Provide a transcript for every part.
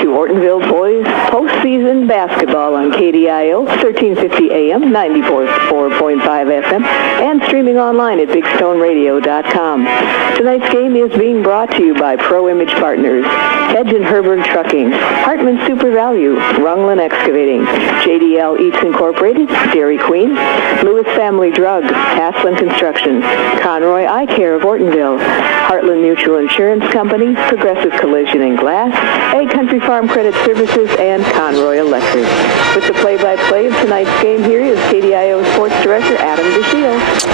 to Ortonville Boys postseason basketball on KDIO, 1350 AM, 94.5 FM, and streaming online at BigStoneRadio.com. Tonight's game is being brought to you by Pro Image Partners, Hedge & Herberg Trucking, Hartman Super Value, Rungland Excavating, JDL Eats Incorporated, Dairy Queen, Lewis Family Drugs, Haslin Construction, Conroy Eye Care of Ortonville, Heartland Mutual Insurance Company, Progressive Collision and Glass, A Country Farm Credit Services, and Conroy Electric. With the play-by-play of tonight's game, here is KDIO Sports Director Adam DeShields.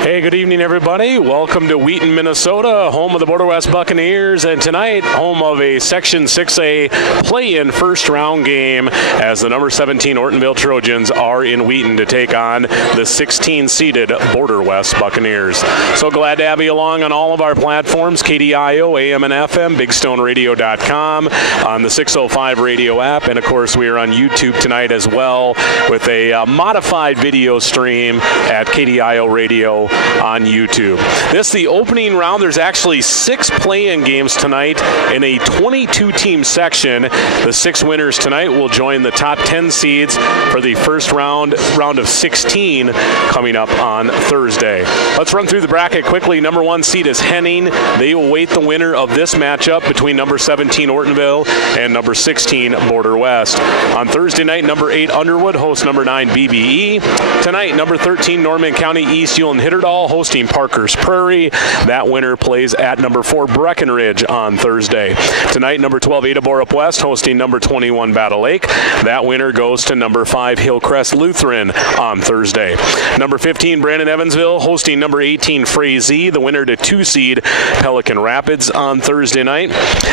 Hey, good evening, everybody. Welcome to Wheaton, Minnesota, home of the Border West Buccaneers, and tonight, home of a Section 6A play-in first-round game as the number 17 Ortonville Trojans are in Wheaton to take on the 16-seeded Border West Buccaneers. So glad to have you along on all of our platforms, KDIO, AM and FM, BigStoneRadio.com, on the 605 radio app, and of course we are on YouTube tonight as well with a modified video stream at KDIO Radio on YouTube. This is the opening round. There's actually 6 play-in games tonight in a 22-team section. The 6 winners tonight will join the top 10 seeds for the first round of 16 coming up on Thursday. Let's run through the bracket quickly. Number 1 seed is Henning. They await the winner of this matchup between number 17 Ortonville and number 16 Border West. On Thursday night, number 8 Underwood hosts number 9 BBE. Tonight, number 13 Norman County East Hewlin Hitterdall hosting Parker's Prairie. That winner plays at number 4 Breckenridge on Thursday. Tonight, number 12 Ada Borup West hosting number 21 Battle Lake. That winner goes to number 5 Hillcrest Lutheran on Thursday. Number 15 Brandon Evansville hosting number 18 Frazee. The winner to 2 seed Pelican Rapids on Thursday night.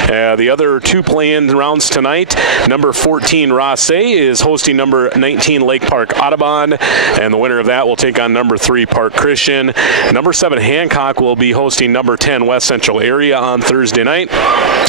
The other 2 play-in rounds tonight. Number 14 Rossay is hosting number 19 Lake Park Audubon, and the winner of that will take on number 3 Park Christian. Number 7 Hancock will be hosting number 10 West Central Area on Thursday night.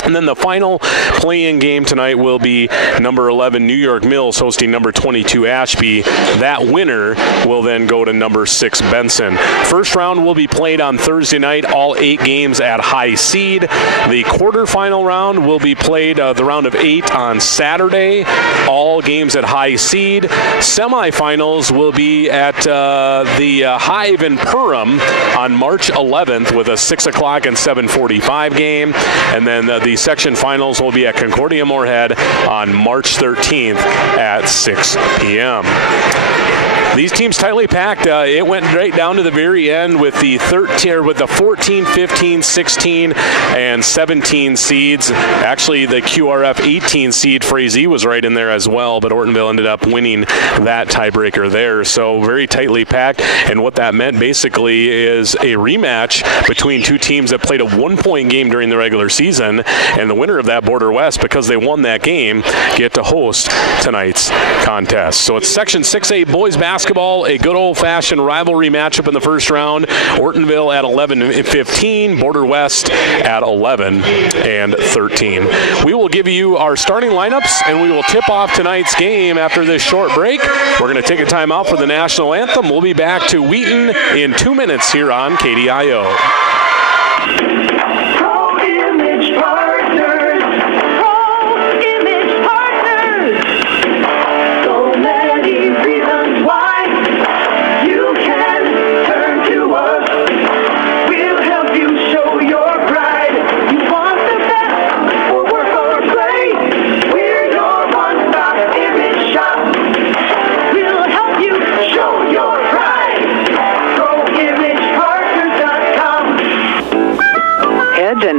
And then the final play-in game tonight will be number 11 New York Mills hosting number 22 Ashby. That winner will then go to number 6 Benson. First round will be played on Thursday night, all 8 games at high seed. The quarterfinal round will be played, the round of 8 on Saturday, all games at high seed. Semifinals will be at the Hive in Perham on March 11th with a 6 o'clock and 7:45 game. And then the section finals will be at Concordia Moorhead on March 13th at 6 p.m. These teams tightly packed. It went right down to the very end with the 14, 15, 16, and 17 seeds. Actually, the QRF 18 seed Frazee was right in there as well, but Ortonville ended up winning that tiebreaker there. So very tightly packed, and what that meant basically is a rematch between 2 teams that played a 1-point game during the regular season, and the winner of that, Border West, because they won that game, get to host tonight's contest. So it's Section 6A boys basketball, a good old-fashioned rivalry matchup in the first round. Ortonville at 11-15, Border West at 11-13. We will give you our starting lineups, and we will tip off tonight's game after this short break. We're going to take a time out for the national anthem. We'll be back to Wheaton in 2 minutes here on KDIO.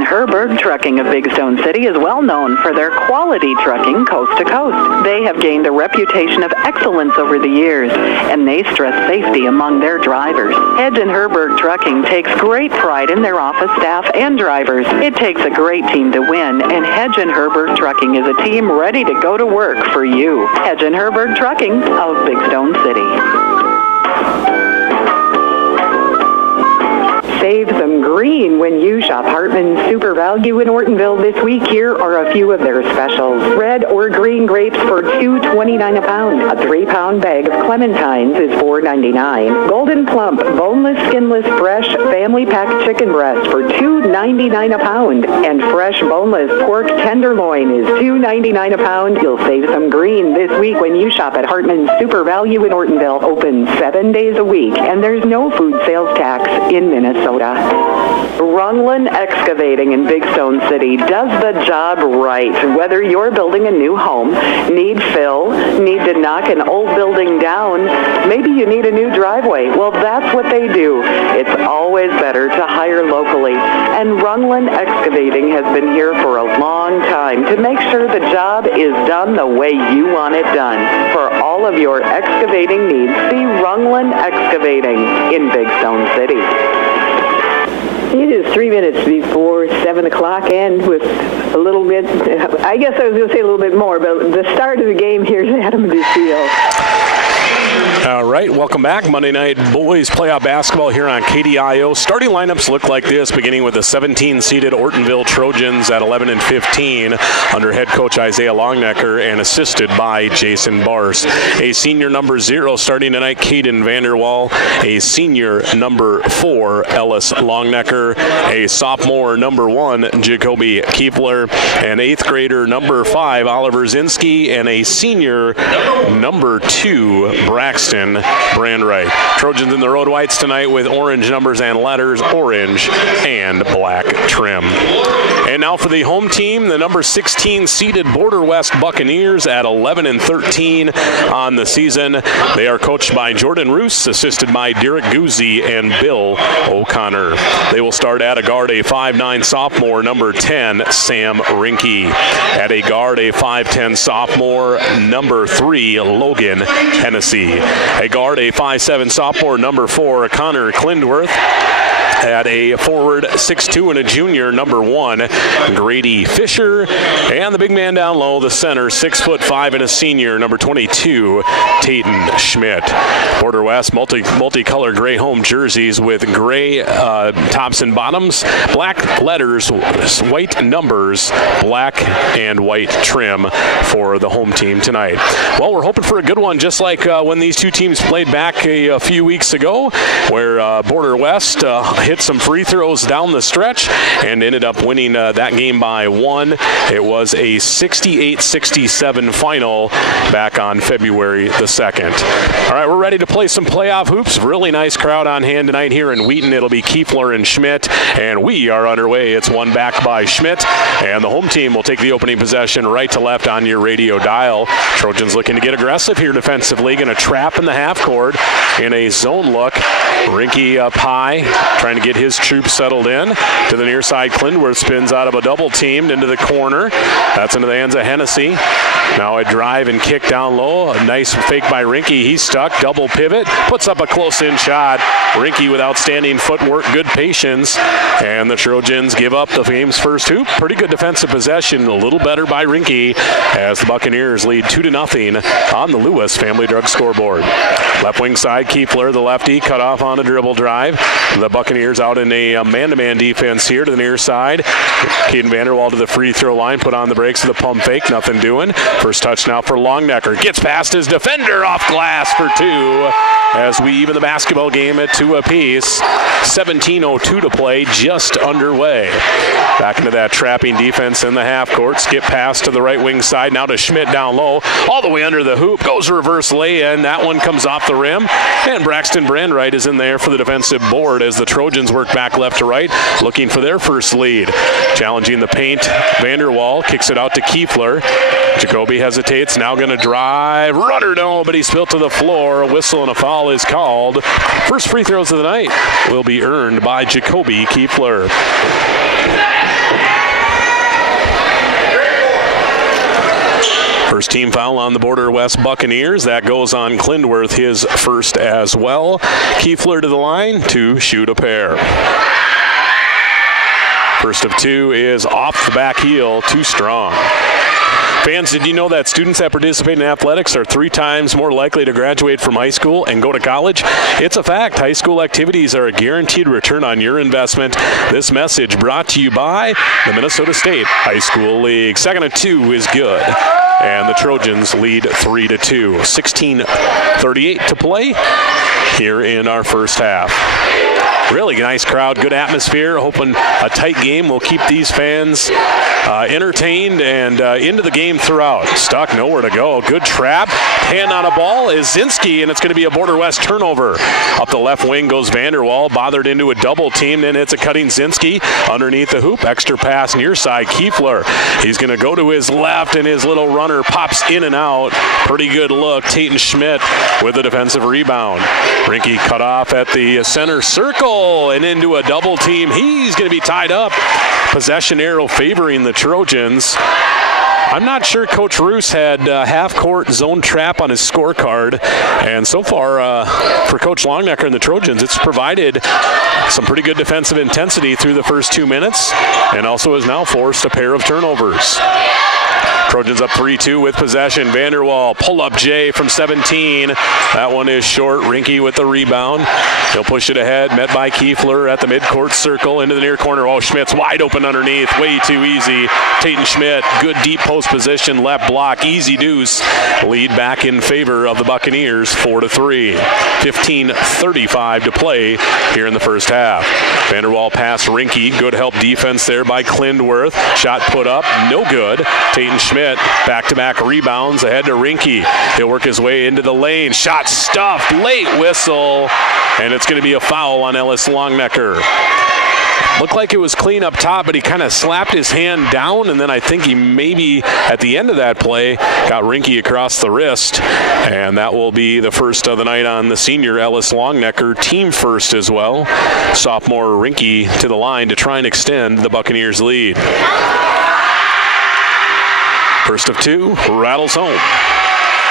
Herberg Trucking of Big Stone City is well known for their quality trucking coast to coast. They have gained a reputation of excellence over the years, and they stress safety among their drivers. Hedge & Herberg Trucking takes great pride in their office staff and drivers. It takes a great team to win, and Hedge & Herberg Trucking is a team ready to go to work for you. Hedge & Herberg Trucking of Big Stone City. Save some green when you shop Hartman's Super Value in Ortonville this week. Here are a few of their specials. Red or green grapes for $2.29 a pound. A 3-pound bag of clementines is $4.99. Golden Plump, boneless, skinless, fresh, family pack chicken breast for $2.99 a pound. And fresh, boneless pork tenderloin is $2.99 a pound. You'll save some green this week when you shop at Hartman's Super Value in Ortonville. Open 7 days a week, and there's no food sales tax in Minnesota. Rungland Excavating in Big Stone City does the job right. Whether you're building a new home, need fill, need to knock an old building down, maybe you need a new driveway. Well, that's what they do. It's always better to hire locally. And Rungland Excavating has been here for a long time to make sure the job is done the way you want it done. For all of your excavating needs, see Rungland Excavating in Big Stone City. It is 3 minutes before 7 o'clock, and with a little bit, I guess I was going to say a little bit more, but the start of the game, here's Adam DeSeo. All right, welcome back. Monday night boys playoff basketball here on KDIO. Starting lineups look like this, beginning with the 17-seeded Ortonville Trojans at 11 and 15 under head coach Isaiah Longnecker and assisted by Jason Bars. A senior number 0 starting tonight, Caden Vanderwall. A senior number 4, Ellis Longnecker. A sophomore number 1, Jacoby Kiefler. An 8th grader number 5, Oliver Zinski. And a senior number 2, Braxton Brandwright. Trojans in the road whites tonight with orange numbers and letters, orange and black trim. And now for the home team, the number 16 seeded Border West Buccaneers at 11 and 13 on the season. They are coached by Jordan Roos, assisted by Derek Guzzi and Bill O'Connor. They will start at a guard, a 5'9 sophomore, number 10, Sam Rinke. At a guard, a 5'10 sophomore, number 3, Logan Hennessy. A guard, a 5'7 sophomore, number 4, Connor Klindworth. At a forward, 6'2 and a junior, number 1, Grady Fisher. And the big man down low, the center, 6'5 and a senior, number 22, Tayton Schmidt. Border West, multicolored gray home jerseys with gray tops and bottoms, black letters, white numbers, black and white trim for the home team tonight. Well, we're hoping for a good one, just like when these two teams played back a few weeks ago, where Border West hit some free throws down the stretch and ended up winning that game by 1. It was a 68-67 final back on February the 2nd. All right, we're ready to play some playoff hoops. Really nice crowd on hand tonight here in Wheaton. It'll be Kiefler and Schmidt, and we are underway. It's one back by Schmidt, and the home team will take the opening possession right to left on your radio dial. Trojans looking to get aggressive here defensively. Going to trap in the half court in a zone look. Rinke up high, trying to get his troops settled in. To the near side, Klindworth spins out of a double teamed into the corner. That's into the hands of Hennessy. Now a drive and kick down low. A nice fake by Rinke. He's stuck. Double pivot. Puts up a close-in shot. Rinke with outstanding footwork, good patience. And the Trojans give up the game's first hoop. Pretty good defensive possession. A little better by Rinke as the Buccaneers lead 2-0 on the Lewis Family Drug scoreboard. Left wing side, Kiefler, the lefty, cut off on a dribble drive. The Buccaneers out in a man-to-man defense here to the near side. Caden Vanderwall to the free throw line, put on the brakes of the pump fake, nothing doing. First touch now for Longnecker. Gets past his defender off glass for 2 as we even the basketball game at 2 apiece. 17:02 to play, just underway. Back into that trapping defense in the half court. Skip pass to the right wing side, now to Schmidt down low. All the way under the hoop, goes reverse lay-in. That one comes off the rim, and Braxton Brandwright is in there for the defensive board as the Trojans work back left to right, looking for their first lead. Challenging the paint, Vanderwall kicks it out to Kiefler. Jacoby hesitates, now going to drive. Runner no, but he spilled to the floor. A whistle and a foul is called. First free throws of the night will be earned by Jacoby Kiefler. First team foul on the Border West Buccaneers. That goes on Klindworth, his first as well. Kiefler to the line to shoot a pair. First of 2 is off the back heel, too strong. Fans, did you know that students that participate in athletics are 3 times more likely to graduate from high school and go to college? It's a fact. High school activities are a guaranteed return on your investment. This message brought to you by the Minnesota State High School League. 2nd and 2 is good. And the Trojans lead 3-2. 16:38 to play here in our first half. Really nice crowd, good atmosphere. Hoping a tight game will keep these fans entertained and into the game throughout. Stuck, nowhere to go. Good trap. Hand on a ball is Zinski, and it's going to be a Border West turnover. Up the left wing goes Vanderwall, bothered into a double team, then it's a cutting Zinski underneath the hoop. Extra pass near side, Kiefler. He's going to go to his left, and his little runner pops in and out. Pretty good look. Tatum Schmidt with a defensive rebound. Rinke cut off at the center circle and into a double team. He's going to be tied up. Possession arrow favoring the Trojans. I'm not sure Coach Roos had half-court zone trap on his scorecard, and so far for Coach Longnecker and the Trojans, it's provided some pretty good defensive intensity through the first 2 minutes, and also has now forced a pair of turnovers. Trojans up 3-2 with possession. Vanderwall, pull-up J from 17. That one is short. Rinke with the rebound. He'll push it ahead, met by Kiefler at the midcourt circle into the near corner. Oh, Schmidt's wide open underneath. Way too easy. Tatum Schmidt, good deep post position, left block, easy deuce. Lead back in favor of the Buccaneers, 4-3. 15:35 to play here in the first half. Vanderwall pass Rinke. Good help defense there by Klindworth. Shot put up, no good. Tatum Schmidt back-to-back rebounds ahead to Rinke. He'll work his way into the lane. Shot stuffed, late whistle, and it's going to be a foul on Ellis Longnecker. Looked like it was clean up top, but he kind of slapped his hand down, and then I think he maybe, at the end of that play, got Rinke across the wrist, and that will be the first of the night on the senior Ellis Longnecker, team first as well. Sophomore Rinke to the line to try and extend the Buccaneers' lead. First of 2, rattles home.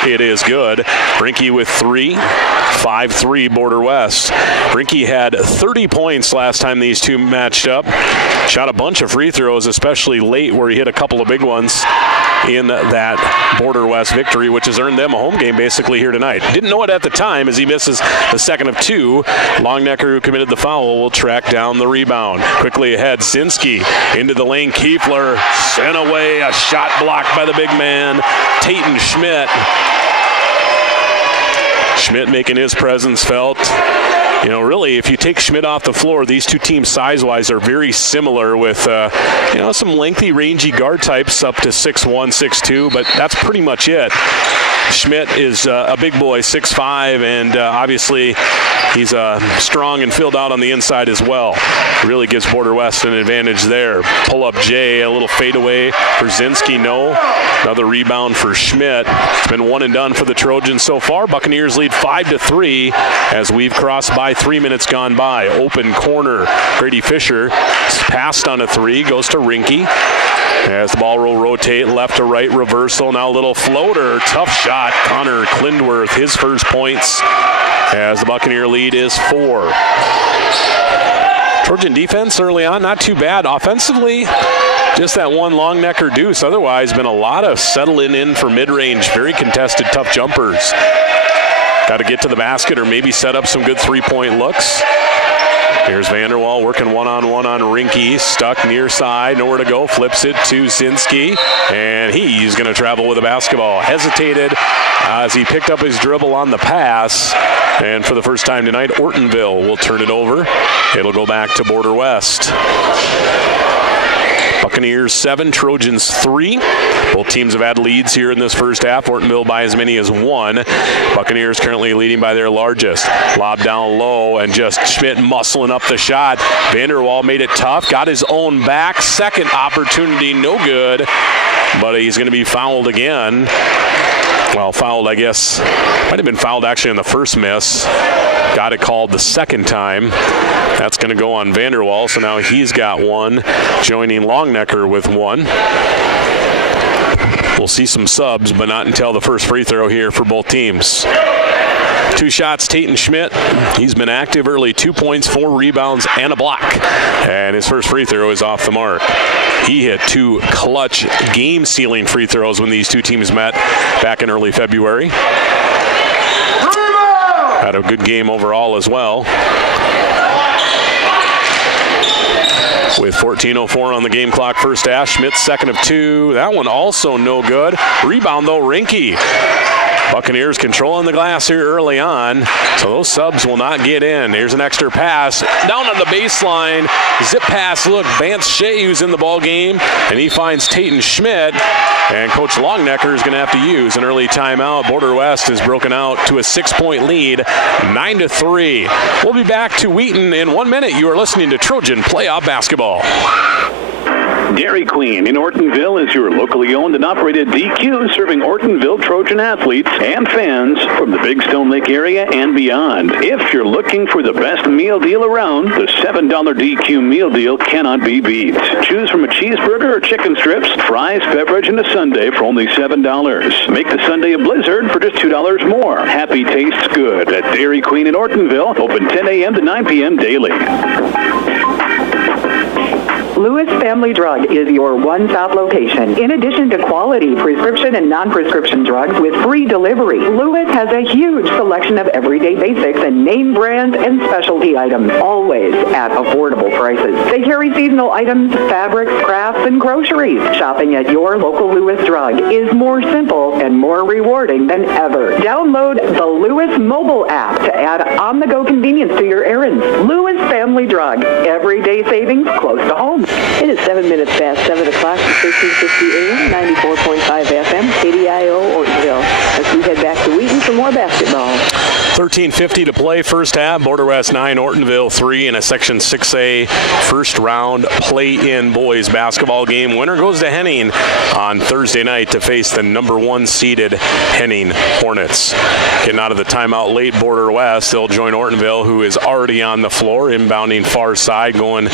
It is good. Rinke with 3, 5-3 Border West. Rinke had 30 points last time these two matched up. Shot a bunch of free throws, especially late where he hit a couple of big ones in that Border West victory, which has earned them a home game basically here tonight. Didn't know it at the time as he misses the second of 2. Longnecker, who committed the foul, will track down the rebound. Quickly ahead, Zinski into the lane. Kiefler sent away, a shot blocked by the big man, Tatum Schmidt. Schmidt making his presence felt. You know, really, if you take Schmidt off the floor, these two teams size-wise are very similar with, some lengthy, rangy guard types up to 6'1", 6'2", but that's pretty much it. Schmidt is a big boy, 6'5", and obviously he's strong and filled out on the inside as well. Really gives Border West an advantage there. Pull-up J, a little fadeaway for Zinski, no. Another rebound for Schmidt. It's been one and done for the Trojans so far. Buccaneers lead 5-3 as we've crossed by 3 minutes gone by. Open corner, Grady Fisher passed on a 3, goes to Rinke. As the ball will rotate left to right, reversal, now a little floater, tough shot. Connor Klindworth, his first points as the Buccaneer lead is 4. Trojan defense early on, not too bad. Offensively, just that one Longnecker deuce. Otherwise, been a lot of settling in for mid-range, very contested, tough jumpers. Got to get to the basket or maybe set up some good three-point looks. Here's Vanderwall working one-on-one on Rinke, stuck near side, nowhere to go, flips it to Zinski, and he's going to travel with a basketball. Hesitated as he picked up his dribble on the pass, and for the first time tonight, Ortonville will turn it over. It'll go back to Border West. Buccaneers 7, Trojans 3. Both teams have had leads here in this first half. Ortonville by as many as 1. Buccaneers currently leading by their largest. Lob down low and just Schmidt muscling up the shot. Vanderwall made it tough, got his own back. Second opportunity, no good. But he's going to be fouled again. Well, fouled, I guess. Might have been fouled actually on the first miss. Got it called the second time. That's going to go on Vanderwall, so now he's got one, joining Longnecker with 1. we'll see some subs, but not until the first free throw here for both teams. 2 shots, Tatum Schmidt. He's been active early, 2 points, 4 rebounds, and a block. And his first free throw is off the mark. He hit 2 clutch game-sealing free throws when these two teams met back in early February. Had a good game overall as well. With 14:04 on the game clock, first half. Schmidt's second of 2. That one also no good. Rebound, though, Rinke. Buccaneers controlling the glass here early on, so those subs will not get in. Here's an extra pass down on the baseline. Zip pass look. Vance Shea, who's in the ball game, and he finds Tatum Schmidt. And Coach Longnecker is going to have to use an early timeout. Border West has broken out to a 6-point lead, 9-3. We'll be back to Wheaton in 1 minute. You are listening to Trojan Playoff Basketball. Dairy Queen in Ortonville is your locally owned and operated DQ, serving Ortonville Trojan athletes and fans from the Big Stone Lake area and beyond. If you're looking for the best meal deal around, the $7 DQ meal deal cannot be beat. Choose from a cheeseburger or chicken strips, fries, beverage, and a sundae for only $7. Make the sundae a blizzard for just $2 more. Happy tastes good at Dairy Queen in Ortonville, open 10 a.m. to 9 p.m. daily. Lewis Family Drug is your one-stop location. In addition to quality prescription and non-prescription drugs with free delivery, Lewis has a huge selection of everyday basics and name brands and specialty items, always at affordable prices. They carry seasonal items, fabrics, crafts, and groceries. Shopping at your local Lewis Drug is more simple and more rewarding than ever. Download the Lewis mobile app to add on-the-go convenience to your errands. Lewis Family Drug, everyday savings close to home. It is 7 minutes past 7 o'clock, 1350 AM, 94.5 FM, KDIO, Ortonville. As we head back to Wheaton for more basketball. 13:50 to play, first half. Border West 9, Ortonville 3 in a Section 6A first round play-in boys basketball game. Winner goes to Henning on Thursday night to face the number 1 seeded Henning Hornets. Getting out of the timeout late, Border West. They'll join Ortonville, who is already on the floor, inbounding far side, going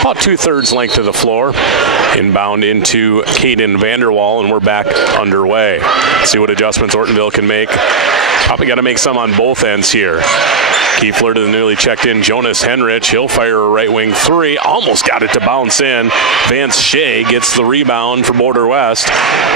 about 2/3 length of the floor. Inbound into Caden Vanderwall, and we're back underway. See what adjustments Ortonville can make. Probably got to make some on both ends here. Kiefler to the newly checked in Jonas Henrich. He'll fire a right wing 3. Almost got it to bounce in. Vance Shea gets the rebound for Border West.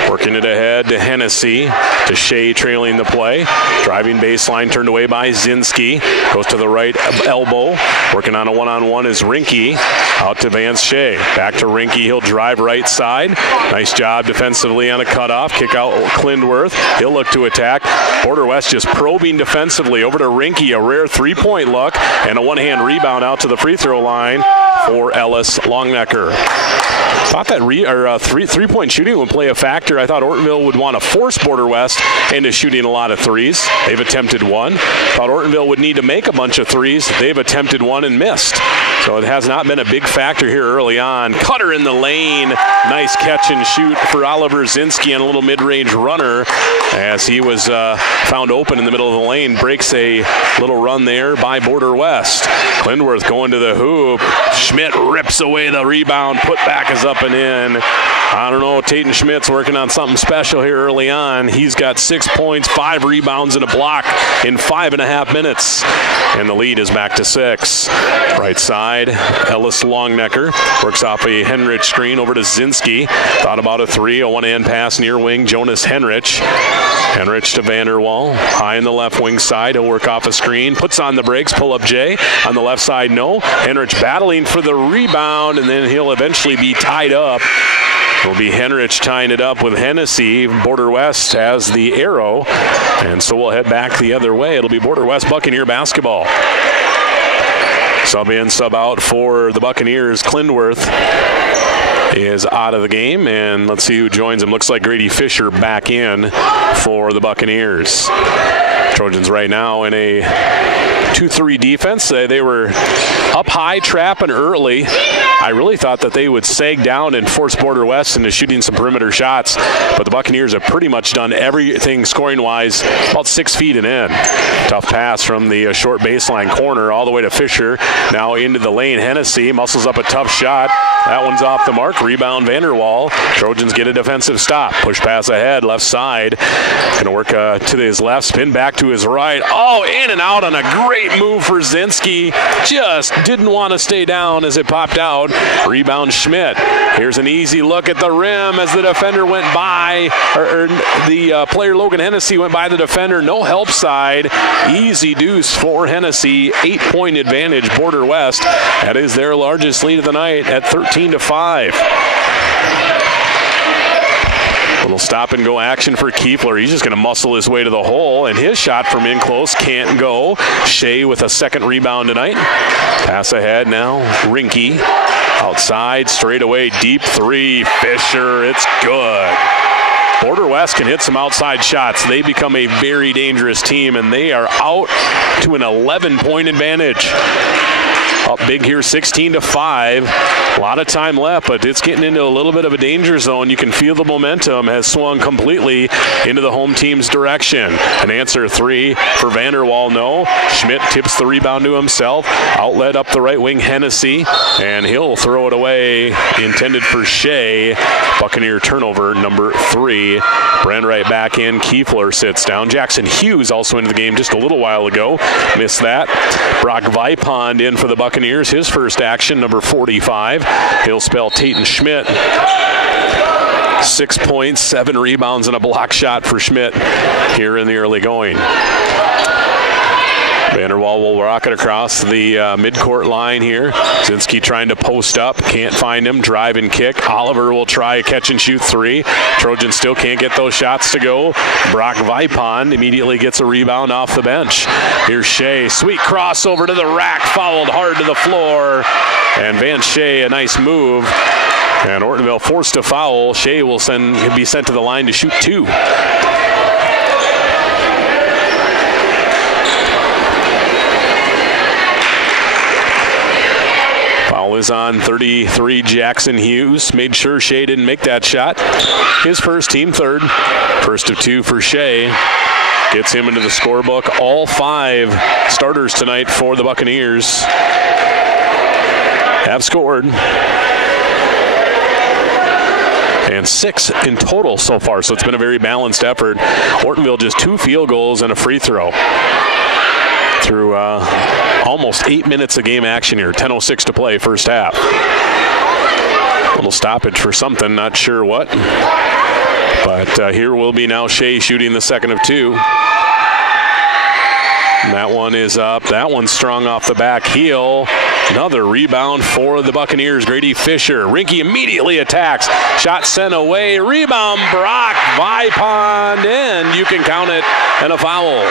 Working it ahead to Hennessy. To Shea trailing the play. Driving baseline turned away by Zinski. Goes to the right elbow. Working on a one-on-one is Rinke. Out to Vance Shea. Back to Rinke. He'll drive right side. Nice job defensively on a cutoff. Kick out Klindworth. He'll look to attack. Border West just probing defensively. Over to Rinke. A rare three-point look and a one-hand rebound out to the free throw line for Ellis Longnecker. Thought that three-point shooting would play a factor. I thought Ortonville would want to force Border West into shooting a lot of threes. They've attempted one. Thought Ortonville would need to make a bunch of threes. They've attempted one and missed. So it has not been a big factor here early on. Cutter in the lane. Nice catch and shoot for Oliver Zinski on a little mid-range runner as he was found open in the middle of the lane. Breaks a little run there by Border West. Klindworth going to the hoop. Schmidt rips away the rebound. Putback is up and in. I don't know, Tatum Schmidt's working on something special here early on. He's got 6 points, 5 rebounds, and a block in 5.5 minutes. And the lead is back to 6. Right side, Ellis Longnecker works off a Henrich screen over to Zinski. Thought about a 3, a one-hand pass near wing, Jonas Henrich. Henrich to Vanderwall, high in the left wing side. He'll work off a screen, puts on the brakes, pull up Jay. On the left side, no. Henrich battling for the rebound, and then he'll eventually be tied up. It'll be Henrich tying it up with Hennessy. Border West has the arrow, and so we'll head back the other way. It'll be Border West Buccaneer basketball. Sub in, sub out for the Buccaneers. Klindworth is out of the game, and let's see who joins him. Looks like Grady Fisher back in for the Buccaneers. Trojans right now in a 2-3 defense. They were up high, trapping early. I really thought that they would sag down and force Border West into shooting some perimeter shots, but the Buccaneers have pretty much done everything scoring-wise about 6 feet and in. Tough pass from the short baseline corner all the way to Fisher. Now into the lane. Hennessy muscles up a tough shot. That one's off the mark. Rebound Vanderwall. Trojans get a defensive stop. Push pass ahead, left side. Going to work to his left, spin back to his right. Oh, in and out on a great move for Zinski. Just didn't want to stay down as it popped out. Rebound Schmidt. Here's an easy look at the rim as the defender went by, or the player Logan Hennessy went by the defender. No help side. Easy deuce for Hennessy. 8-point advantage, Border West. That is their largest lead of the night at 13-5. Little stop and go action for Kiefler. He's just going to muscle his way to the hole, and his shot from in close can't go. Shea with a second rebound tonight. Pass ahead now. Rinke outside, straight away, deep three. Fisher, it's good. Border West can hit some outside shots. They become a very dangerous team, and they are out to an 11-point advantage. Up big here, 16-5. A lot of time left, but it's getting into a little bit of a danger zone. You can feel the momentum has swung completely into the home team's direction. An answer three for Vanderwall, no. Schmidt tips the rebound to himself. Outlet up the right wing, Hennessy, and he'll throw it away. Intended for Shea. Buccaneer turnover number 3. Brandwright back in. Kiefler sits down. Jackson Hughes also into the game just a little while ago. Missed that. Brock Vipond in for the Buccaneers. His first action, number 45. He'll spell Tatum Schmidt. 6 points, 7 rebounds, and a block shot for Schmidt here in the early going. Vanderwall will rock it across the midcourt line here. Zinski trying to post up. Can't find him. Drive and kick. Oliver will try a catch and shoot 3. Trojan still can't get those shots to go. Brock Vipond immediately gets a rebound off the bench. Here's Shea. Sweet crossover to the rack. Fouled hard to the floor. And Van Shea, a nice move. And Ortonville forced to foul. Shea will be sent to the line to shoot 2. Foul is on 33, Jackson Hughes. Made sure Shea didn't make that shot. His first, team third. First of 2 for Shea. Gets him into the scorebook. All 5 starters tonight for the Buccaneers have scored. And 6 in total so far, so it's been a very balanced effort. Ortonville just 2 field goals and a free throw through almost 8 minutes of game action here. 10:06 to play, first half. Little stoppage for something, not sure what. But here will be now Shea shooting the second of 2. And that one is up. That one's strung off the back heel. Another rebound for the Buccaneers. Grady Fisher. Rinke immediately attacks. Shot sent away. Rebound, Brock Vipond, and you can count it, and a foul.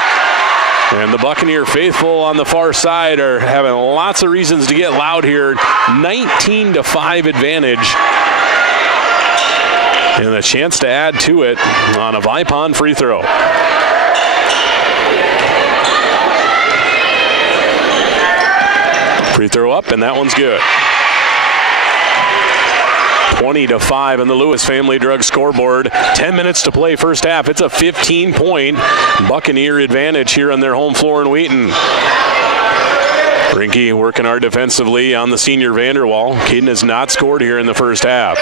And the Buccaneer faithful on the far side are having lots of reasons to get loud here. 19-5 advantage. And a chance to add to it on a Vipond free throw. Free throw up, and that one's good. 20-5 on the Lewis Family Drug scoreboard. 10 minutes to play first half. It's a 15-point Buccaneer advantage here on their home floor in Wheaton. Rinke working hard defensively on the senior Vanderwall. Caden has not scored here in the first half.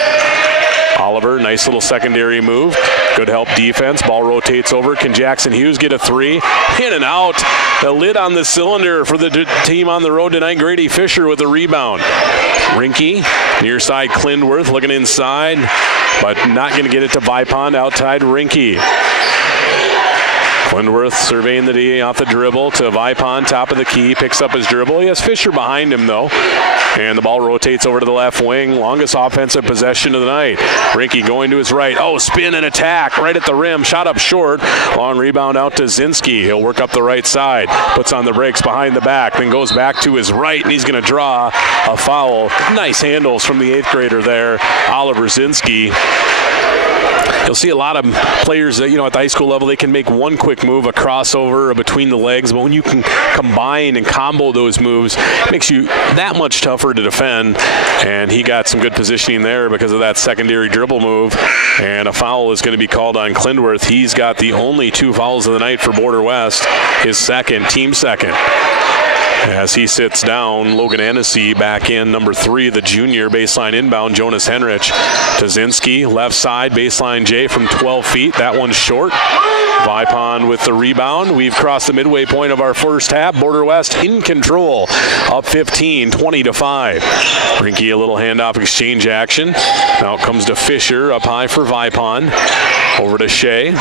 Oliver, nice little secondary move. Good help defense. Ball rotates over. Can Jackson Hughes get a 3? In and out. The lid on the cylinder for the team on the road tonight. Grady Fisher with a rebound. Rinke, near side Klindworth looking inside, but not going to get it to Vipond. Outside Rinke. Klindworth surveying the D off the dribble to Vipond, top of the key, picks up his dribble. He has Fisher behind him, though. And the ball rotates over to the left wing. Longest offensive possession of the night. Rinke going to his right. Oh, spin and attack right at the rim. Shot up short. Long rebound out to Zinski. He'll work up the right side. Puts on the brakes behind the back. Then goes back to his right, and he's going to draw a foul. Nice handles from the 8th grader there, Oliver Zinski. you'll see a lot of players that, at the high school level, they can make one quick move, a crossover, or between the legs. But when you can combine and combo those moves, it makes you that much tougher to defend. And he got some good positioning there because of that secondary dribble move. And a foul is going to be called on Klindworth. He's got the only 2 fouls of the night for Border West, his second, team second. As he sits down, Logan Annecy back in, number 3, the junior, baseline inbound, Jonas Henrich. Tazinski, left side, baseline J from 12 feet. That one's short. Vipon with the rebound. We've crossed the midway point of our first half. Border West in control, up 15, 20-5. Rinky, a little handoff exchange action. Now it comes to Fisher, up high for Vipon. Over to Shea.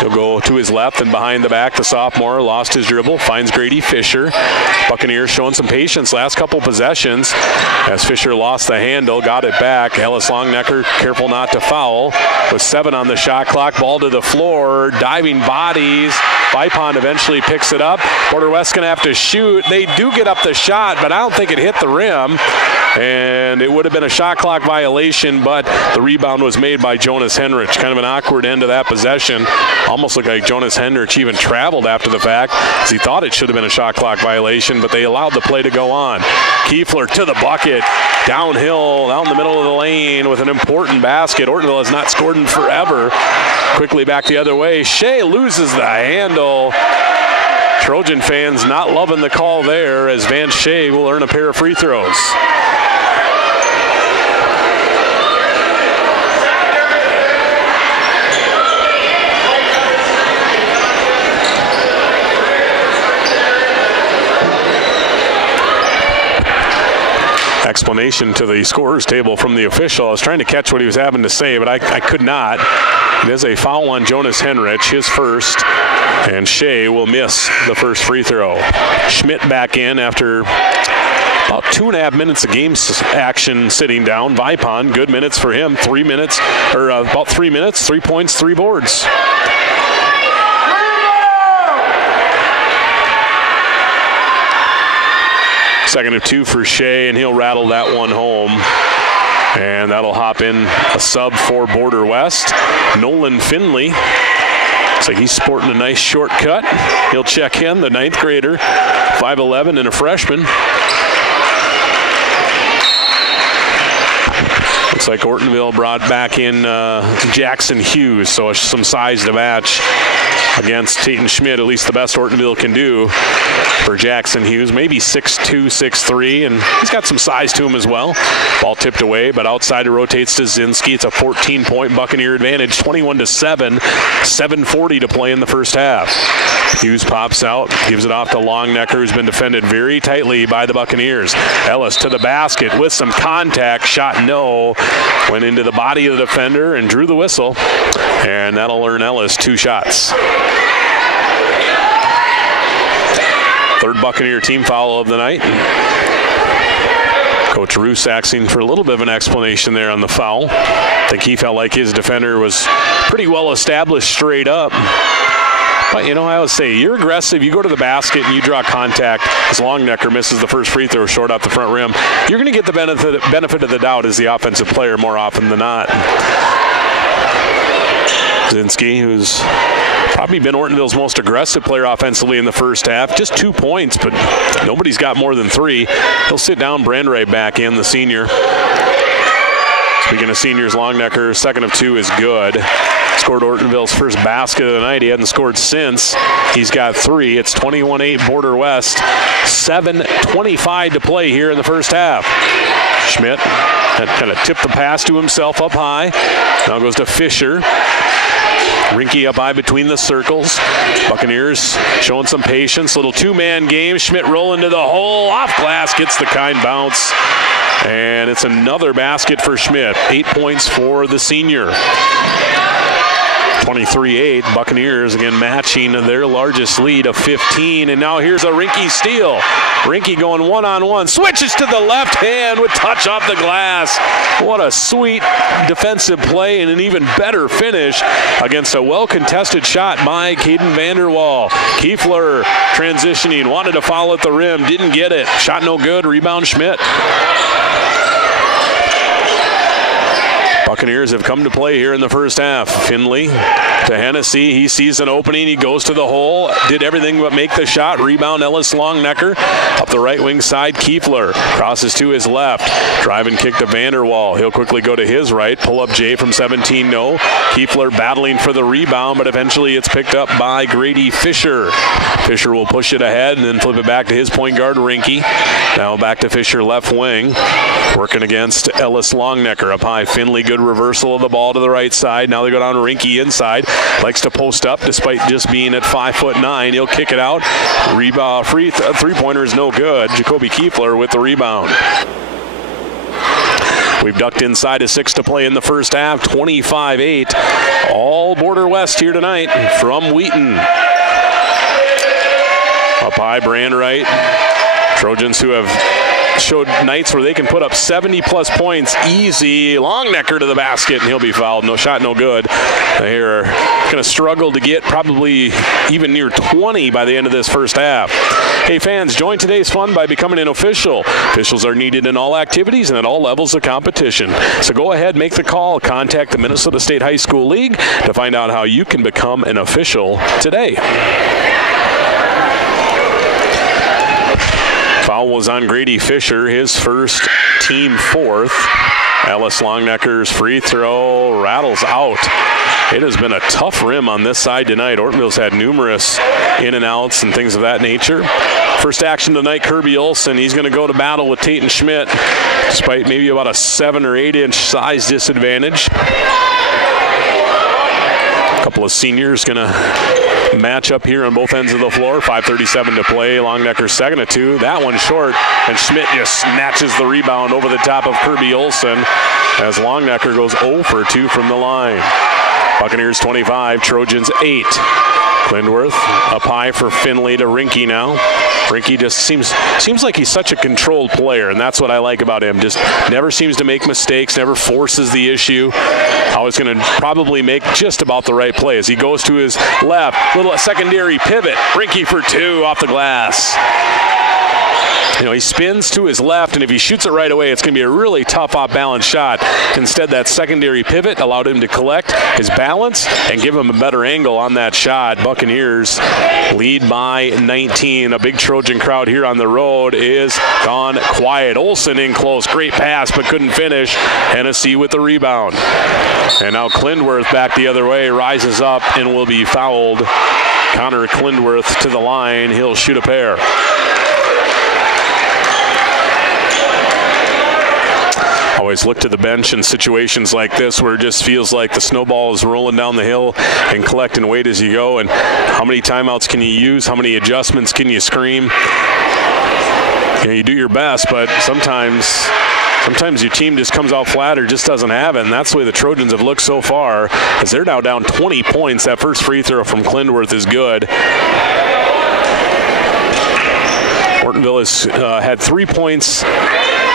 He'll go to his left and behind the back. The sophomore lost his dribble, finds Grady Fisher. Buccaneers showing some patience last couple possessions as Fisher lost the handle, got it back. Ellis Longnecker careful not to foul with 7 on the shot clock. Ball to the floor, diving bodies. Vipon eventually picks it up. Border West going to have to shoot. They do get up the shot, but I don't think it hit the rim. And it would have been a shot clock violation, but the rebound was made by Jonas Henrich. Kind of an awkward end to that possession. Almost looked like Jonas Henrich even traveled after the fact, as he thought it should have been a shot clock violation, but they allowed the play to go on. Kiefler to the bucket, downhill, down the middle of the lane with an important basket. Ortonville has not scored in forever. Quickly back the other way. Shea loses the handle. Trojan fans not loving the call there, as Van Shea will earn a pair of free throws. Explanation to the scorer's table from the official. I was trying to catch what he was having to say, but I could not. There's a foul on Jonas Henrich, his first, and Shea will miss the first free throw. Schmidt back in after about 2.5 minutes of game action sitting down. Vipon, good minutes for him. 3 minutes, or about 3 minutes, 3 points, 3 boards. Second of 2 for Shea, and he'll rattle that one home. And that'll hop in a sub for Border West. Nolan Finley. Looks like he's sporting a nice shortcut. He'll check in, the 9th grader, 5'11", and a freshman. Looks like Ortonville brought back in Jackson Hughes, so some size to match against Tatum Schmidt, at least the best Ortonville can do for Jackson Hughes. Maybe 6'2", 6'3", and he's got some size to him as well. Ball tipped away, but outside it rotates to Zinski. It's a 14-point Buccaneer advantage, 21-7, 7:40 to play in the first half. Hughes pops out, gives it off to Longnecker, who's been defended very tightly by the Buccaneers. Ellis to the basket with some contact. Shot no. Went into the body of the defender and drew the whistle. And that'll earn Ellis 2 shots. Third Buccaneer team foul of the night. Coach Roos asking for a little bit of an explanation there on the foul. I think he felt like his defender was pretty well established straight up. But, I always say, you're aggressive, you go to the basket and you draw contact. As Longnecker misses the first free throw short off the front rim, you're going to get the benefit of the doubt as the offensive player more often than not. Zinski, who's probably been Ortonville's most aggressive player offensively in the first half. Just 2 points, but nobody's got more than 3. He'll sit down. Brandray back in, the senior. Speaking of seniors, Longnecker, second of 2 is good. Scored Ortonville's first basket of the night. He hadn't scored since. He's got 3. It's 21-8 Border West. 7:25 to play here in the first half. Schmidt had kind of tipped the pass to himself up high. Now goes to Fisher. Rinky up high between the circles. Buccaneers showing some patience. Little 2-man game. Schmidt rolling to the hole. Off glass. Gets the kind bounce. And it's another basket for Schmidt. 8 points for the senior. 23-8. Buccaneers again matching their largest lead of 15. And now here's a Rinky steal. Rinky going one-on-one. Switches to the left hand with touch off the glass. What a sweet defensive play and an even better finish against a well-contested shot by Caden Vanderwall. Kiefler transitioning. Wanted to foul at the rim. Didn't get it. Shot no good. Rebound Schmidt. Buccaneers have come to play here in the first half. Finley to Hennessy. He sees an opening. He goes to the hole. Did everything but make the shot. Rebound Ellis Longnecker. Up the right wing side, Kiefler crosses to his left. Drive and kick to Vanderwall. He'll quickly go to his right. Pull up Jay from 17, no. Kiefler battling for the rebound, but eventually it's picked up by Grady Fisher. Fisher will push it ahead and then flip it back to his point guard, Rinke. Now back to Fisher, left wing. Working against Ellis Longnecker. Up high, Finley, good reversal of the ball to the right side. Now they go down to Rinke inside. Likes to post up despite just being at 5'9". He'll kick it out. Rebound, three-pointer is no good. Jacoby Kiefler with the rebound. We've ducked inside of 6 to play in the first half. 25-8. All Border West here tonight from Wheaton. Up high, Brandwright. Trojans who have showed nights where they can put up 70-plus points easy. Longnecker to the basket, and he'll be fouled. No shot, no good. They are going to struggle to get probably even near 20 by the end of this first half. Hey, fans, join today's fun by becoming an official. Officials are needed in all activities and at all levels of competition. So go ahead, make the call. Contact the Minnesota State High School League to find out how you can become an official today. Foul was on Grady Fisher, his first, team fourth. Ellis Longnecker's free throw rattles out. It has been a tough rim on this side tonight. Ortonville's had numerous in and outs and things of that nature. First action tonight, Kirby Olsen. He's going to go to battle with Tatum Schmidt, despite maybe about a 7 or 8 inch size disadvantage. A couple of seniors going to match up here on both ends of the floor. 5:37 to play. Longnecker's second at 2. That one short, and Schmidt just snatches the rebound over the top of Kirby Olsen as Longnecker goes 0 for 2 from the line. Buccaneers 25, Trojans 8. Klindworth up high for Finley to Rinke now. Rinke just seems like he's such a controlled player, and that's what I like about him. Just never seems to make mistakes, never forces the issue. Always going to probably make just about the right play as he goes to his left. Little secondary pivot. Rinke for 2 off the glass. You know, he spins to his left, and if he shoots it right away, it's going to be a really tough off-balance shot. Instead, that secondary pivot allowed him to collect his balance and give him a better angle on that shot. Buccaneers lead by 19. A big Trojan crowd here on the road is gone quiet. Olsen in close. Great pass, but couldn't finish. Hennessy with the rebound. And now Klindworth back the other way, rises up and will be fouled. Connor Klindworth to the line. He'll shoot a pair. Always look to the bench in situations like this where it just feels like the snowball is rolling down the hill, and collect and wait as you go. And how many timeouts can you use? How many adjustments can you scream? You know, you do your best, but sometimes your team just comes out flat or just doesn't have it, and that's the way the Trojans have looked so far, as they're now down 20 points. That first free throw from Klindworth is good. Ortonville has had 3 points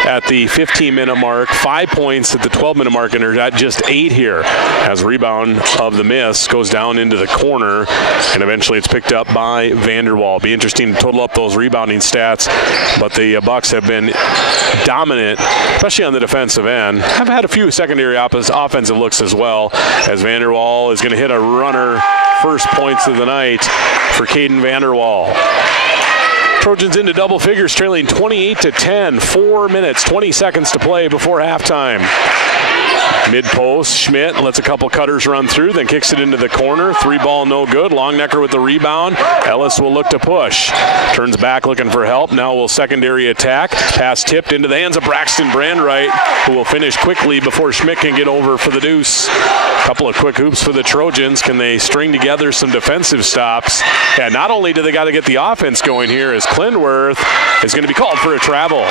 at the 15-minute mark, 5 points at the 12-minute mark, and they're at just 8 here as rebound of the miss goes down into the corner, and eventually it's picked up by Vanderwall. Be interesting to total up those rebounding stats, but the Bucks have been dominant, especially on the defensive end. Have had a few secondary offensive looks as well, as Vanderwall is going to hit a runner. First points of the night for Caden Vanderwall. Trojans into double figures, trailing 28-10. 4 minutes, 20 seconds to play before halftime. Mid-post, Schmidt lets a couple cutters run through, then kicks it into the corner. 3-ball, no good. Longnecker with the rebound. Ellis will look to push. Turns back looking for help. Now will secondary attack. Pass tipped into the hands of Braxton Brandwright, who will finish quickly before Schmidt can get over for the deuce. Couple of quick hoops for the Trojans. Can they string together some defensive stops? Yeah, not only do they got to get the offense going here, as Klindworth is going to be called for a travel.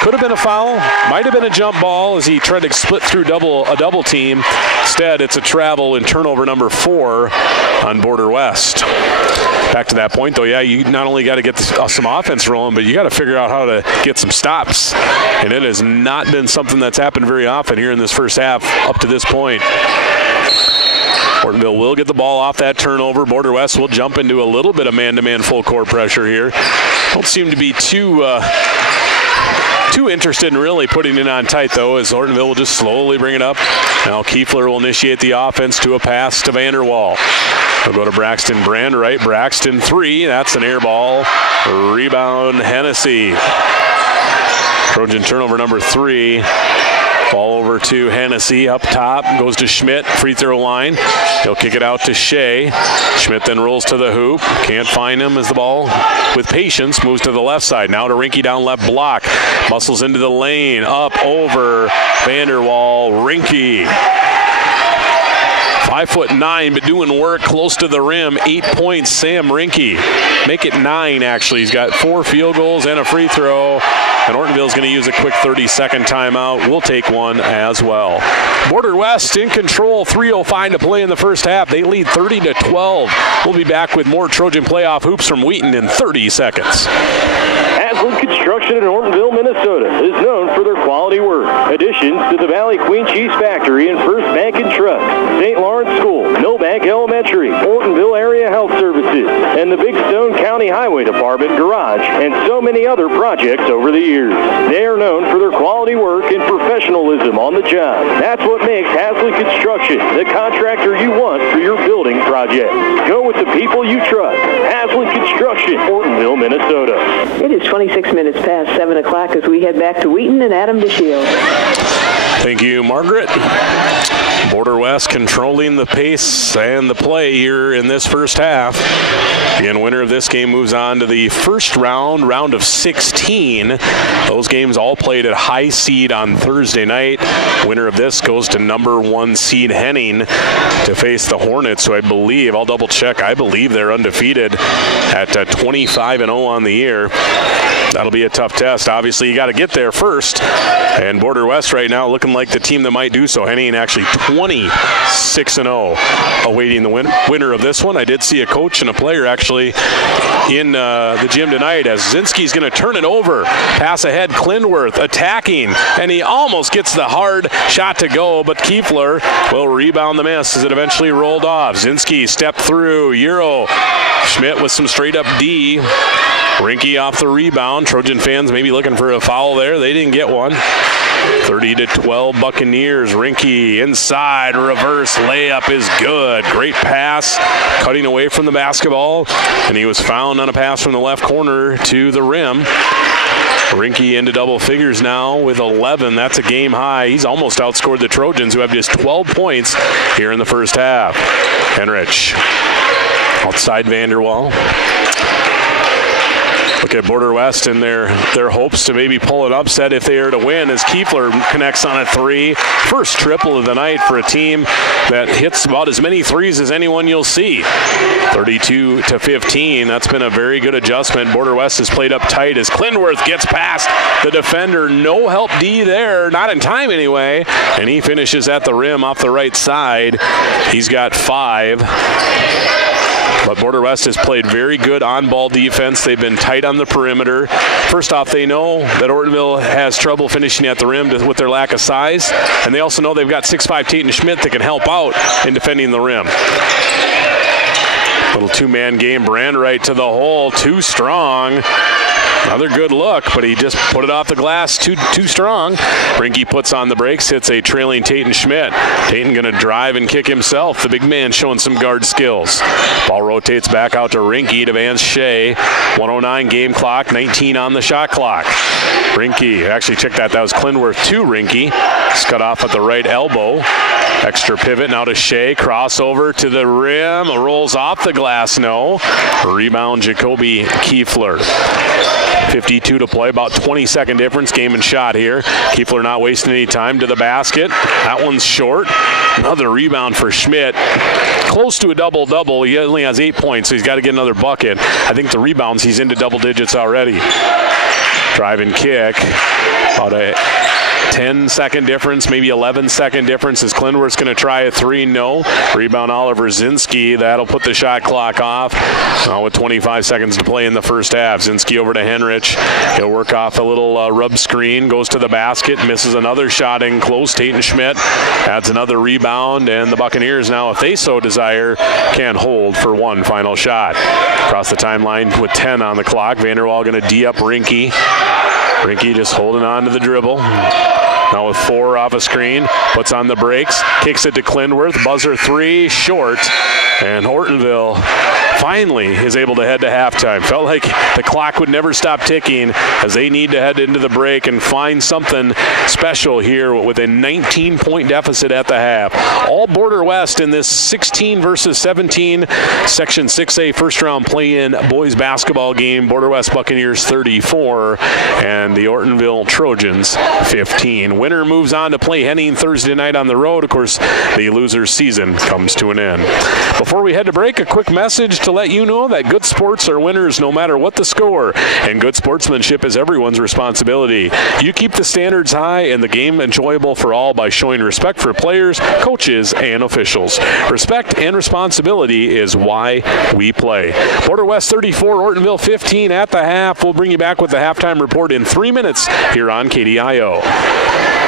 Could have been a foul, might have been a jump ball as he tried to split through a double team. Instead, it's a travel in turnover number 4 on Border West. Back to that point, though, yeah, you not only got to get some offense rolling, but you got to figure out how to get some stops. And it has not been something that's happened very often here in this first half up to this point. Ortonville will get the ball off that turnover. Border West will jump into a little bit of man-to-man full court pressure here. Don't seem to be too too interested in really putting it on tight, though, as Ortonville will just slowly bring it up. Now Kiefler will initiate the offense to a pass to Vanderwall. They'll go to Braxton Brandwright. Braxton 3. That's an air ball. Rebound Hennessy. Trojan turnover number 3. Ball over to Hennessy up top. Goes to Schmidt. Free throw line. He'll kick it out to Shea. Schmidt then rolls to the hoop. Can't find him as the ball, with patience, moves to the left side. Now to Rinke down left block. Muscles into the lane. Up over Vanderwall. Rinke. 5'9", but doing work close to the rim. 8 points, Sam Rinke. Make it 9, actually. He's got 4 field goals and a free throw. And Ortonville's going to use a quick 30-second timeout. We'll take one as well. Border West in control. 3:05 to play in the first half. They lead 30-12. We'll be back with more Trojan playoff hoops from Wheaton in 30 seconds. Haslam Construction in Ortonville, Minnesota is known for their quality work. Additions to the Valley Queen Cheese Factory and First Bank and Trust, St. Lawrence School, Millbank Elementary, Ortonville Area Health Services, and the Big Stone County Highway Department Garage, and so many other projects over the years. They are known for their quality work and professionalism on the job. That's what makes Haslam Construction the contractor you want for your building project. Go with the people you trust. Haslam Construction, Ortonville, Minnesota. It is 26 minutes past 7 o'clock as we head back to Wheaton and Adam DeShield. Thank you, Margaret. Border West controlling the pace and the play here in this first half. Again, winner of this game moves on to the first round of 16. Those games all played at high seed on Thursday night. Winner of this goes to number 1 seed Henning to face the Hornets, who I believe, I'll double check, I believe they're undefeated at 25-0 on the year. That'll be a tough test. Obviously, you got to get there first. And Border West right now looking like the team that might do so. Henning actually 26-0 awaiting the winner of this one. I did see a coach and a player actually in the gym tonight as Zinski's going to turn it over. Pass ahead, Clinworth attacking, and he almost gets the hard shot to go, but Kiefler will rebound the miss as it eventually rolled off. Zinski stepped through, Euro. Schmidt with some straight up D. Rinke off the rebound. Trojan fans maybe looking for a foul there. They didn't get one. 30-12 Buccaneers. Rinke inside, reverse layup is good. Great pass, cutting away from the basketball, and he was found on a pass from the left corner to the rim. Rinke into double figures now with 11. That's a game high. He's almost outscored the Trojans, who have just 12 points here in the first half. Henrich outside Vanderwall. Look at Border West and their hopes to maybe pull an upset if they are to win as Kiefler connects on a 3. First triple of the night for a team that hits about as many threes as anyone you'll see. 32-15. That's been a very good adjustment. Border West has played up tight as Clinworth gets past the defender. No help D there, not in time anyway. And he finishes at the rim off the right side. He's got 5. But Border West has played very good on-ball defense. They've been tight on the perimeter. First off, they know that Ortonville has trouble finishing at the rim with their lack of size, and they also know they've got 6'5" Tatum Schmidt that can help out in defending the rim. Little two-man game. Brandwright to the hole. Too strong. Another good look, but he just put it off the glass too strong. Rinke puts on the brakes, hits a trailing Tatum Schmidt. Tatum going to drive and kick himself. The big man showing some guard skills. Ball rotates back out to Rinke to Vance Shea. 1:09 game clock, 19 on the shot clock. Rinke, actually check that was Clinworth to Rinke. It's cut off at the right elbow. Extra pivot now to Shea. Crossover to the rim. Rolls off the glass. No. Rebound Jacoby Kiefler. 52 to play. About 20-second difference. Game and shot here. Kiefler not wasting any time to the basket. That one's short. Another rebound for Schmidt. Close to a double-double. He only has 8 points, so he's got to get another bucket. I think the rebounds, he's into double digits already. Drive and kick. About a 10-second difference, maybe 11-second difference as Clinworth's going to try a 3. No. Rebound Oliver Zinski. That'll put the shot clock off. Now with 25 seconds to play in the first half. Zinski over to Henrich. He'll work off a little rub screen. Goes to the basket. Misses another shot in close. Tatum Schmidt adds another rebound. And the Buccaneers now, if they so desire, can hold for one final shot. Across the timeline with 10 on the clock. Vanderwall going to D up Rinke. Rinke just holding on to the dribble. Now with 4 off a screen, puts on the brakes, kicks it to Klindworth, buzzer 3, short, and Ortonville finally is able to head to halftime. Felt like the clock would never stop ticking as they need to head into the break and find something special here with a 19-point deficit at the half. All Border West in this 16 versus 17 Section 6A first-round play-in boys basketball game. Border West Buccaneers 34 and the Ortonville Trojans 15. Winner moves on to play Henning Thursday night on the road. Of course, the loser's season comes to an end. Before we head to break, a quick message to let you know that good sports are winners no matter what the score, and good sportsmanship is everyone's responsibility. You keep the standards high and the game enjoyable for all by showing respect for players, coaches, and officials. Respect and responsibility is why we play. Border West 34, Ortonville 15 at the half. We'll bring you back with the halftime report in 3 minutes here on KDIO.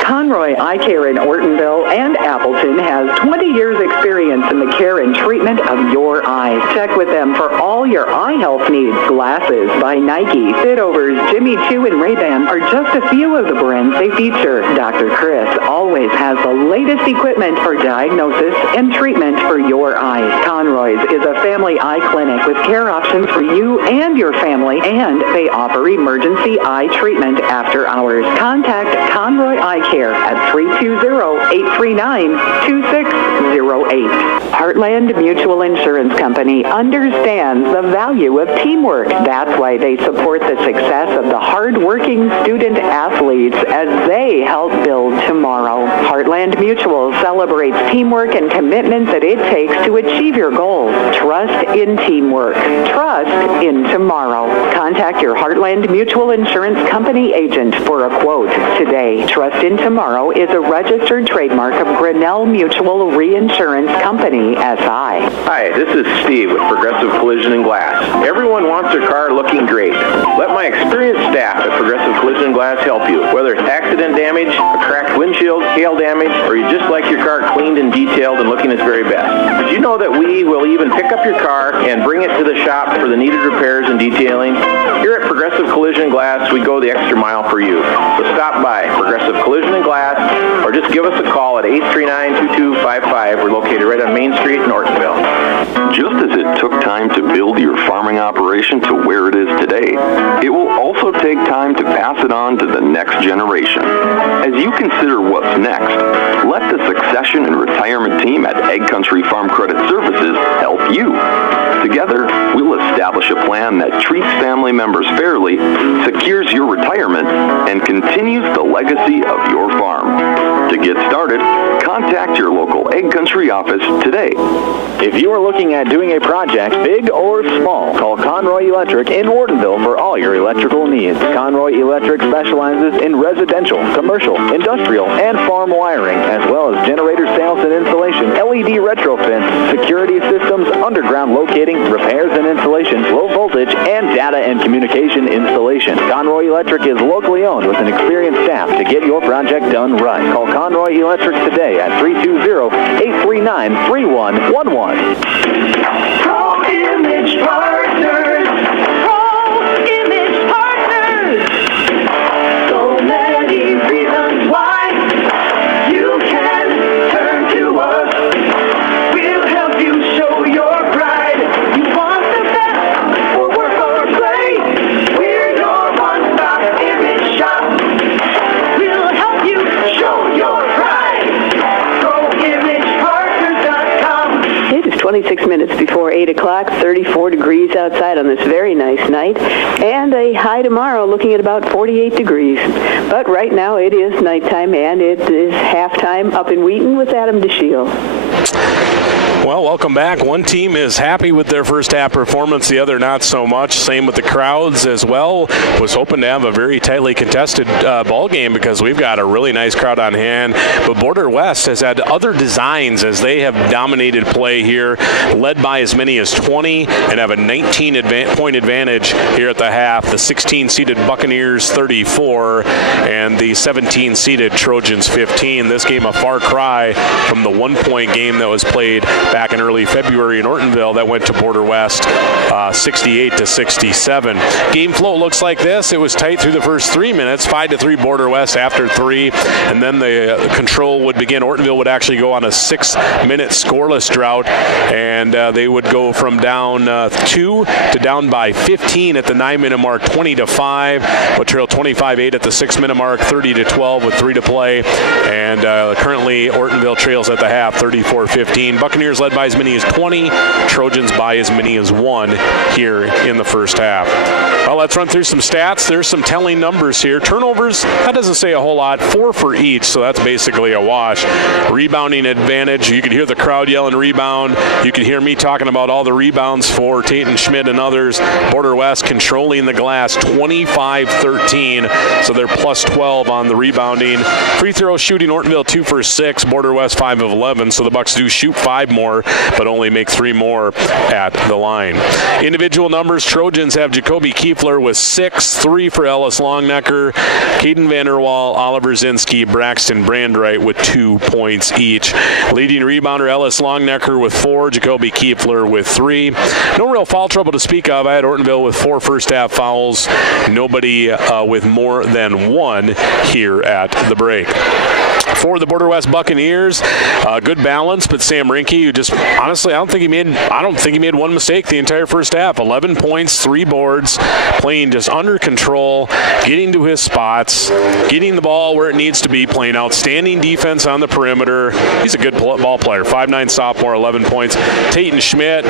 Conroy Eye Care in Ortonville and Appleton has 20 years experience in the care and treatment of your eyes. Check with them for all your eye health needs. Glasses by Nike, Fitovers, Jimmy Choo, and Ray-Ban are just a few of the brands they feature. Dr. Chris always has the latest equipment for diagnosis and treatment for your eyes. Conroy's is a family eye clinic with care options for you and your family, and they offer emergency eye treatment after hours. Contact Conroy Eye Care at 320-839-2608. Heartland Mutual Insurance Company understands the value of teamwork. That's why they support the success of the hard-working student athletes as they help build tomorrow. Heartland Mutual celebrates teamwork and commitment that it takes to achieve your goals. Trust in teamwork. Trust in tomorrow. Contact your Heartland Mutual Insurance Company agent for a quote today. Trust in Tomorrow is a registered trademark of Grinnell Mutual Reinsurance Company, SI. Hi, this is Steve with Progressive Collision and Glass. Everyone wants their car looking great. Let my experienced staff at Progressive Collision and Glass help you. Whether it's accident damage, a cracked windshield, hail damage, or you just like your car cleaned and detailed and looking its very best. Did you know that we will even pick up your car and bring it to the shop for the needed repairs and detailing? Here at Progressive Collision and Glass, we go the extra mile for you. So stop by Progressive Collision and Glass, or just give us a call at 839-2255. We're located right on Main Street in Ortonville. Just as it took time to build your farming operation to where it is today, it will also take time to pass it on to the next generation. As you consider what's next, let the succession and retirement team at Ag Country Farm Credit Services help you. Together, we'll establish a plan that treats family members fairly, secures your retirement, and continues the legacy of your farm. To get started, contact your local Ag Country office today. If you are looking at doing a project, big or small, call Conroy Electric in Ortonville for all your electrical needs. Conroy Electric specializes in residential, commercial, industrial, and farm wiring, as well as generator sales and installation, LED retrofits, security systems, underground locating, repairs and installation, low voltage, and data and communication installation. Conroy Electric is locally owned with an experienced staff to get your project done right. Call Conroy Electric today at 320-839-3111. Pro Image Partners. Pro Image Partners. So many reasons why you can turn to us. We'll help you show your pride. You want the best for work or play. We're your one-stop image shop. We'll help you show your pride. ProImagePartners.com. It is 26 minutes before 8 o'clock, 34 degrees outside on this very nice night, and a high tomorrow looking at about 48 degrees. But right now it is nighttime, and it is halftime up in Wheaton with Adam DeShiel. Well, welcome back. One team is happy with their first half performance, the other not so much. Same with the crowds as well. Was hoping to have a very tightly contested ball game because we've got a really nice crowd on hand. But Border West has had other designs as they have dominated play here, led by as many as 20 and have a 19-point advantage here at the half. The 16-seeded Buccaneers 34 and the 17-seeded Trojans 15. This game a far cry from the one-point game that was played back in early February in Ortonville that went to Border West 68-67. Game flow looks like this. It was tight through the first 3 minutes, 5-3 Border West after 3, and then the control would begin. Ortonville would actually go on a 6-minute scoreless drought, and they would go from down 2 to down by 15 at the 9-minute mark, 20-5. Would trail 25-8 at the 6-minute mark, 30-12 with 3 to play, and currently Ortonville trails at the half, 34-15. Buccaneers led by as many as 20, Trojans by as many as 1 here in the first half. Well, let's run through some stats. There's some telling numbers here. Turnovers, that doesn't say a whole lot, 4 for each, so that's basically a wash. Rebounding advantage, you could hear the crowd yelling rebound. You could hear me talking about all the rebounds for Tate Schmidt and others. Border West controlling the glass 25-13, so they're plus 12 on the rebounding. Free throw shooting, Ortonville 2 for 6, Border West 5 of 11, so the Bucks do shoot 5 more, but only make 3 more at the line. Individual numbers, Trojans have Jacoby Kiefler with 6, 3 for Ellis Longnecker, Caden Vanderwall, Oliver Zinski, Braxton Brandwright with 2 points each. Leading rebounder Ellis Longnecker with 4, Jacoby Kiefler with 3. No real foul trouble to speak of. I had Ortonville with 4 first-half fouls. Nobody with more than 1 here at the break. For the Border West Buccaneers, good balance, but Sam Rinke, who just honestly, I don't think he made one mistake the entire first half. 11 points, 3 boards, playing just under control, getting to his spots, getting the ball where it needs to be, playing outstanding defense on the perimeter. He's a good ball player. 5'9" sophomore, 11 points. Tate Schmidt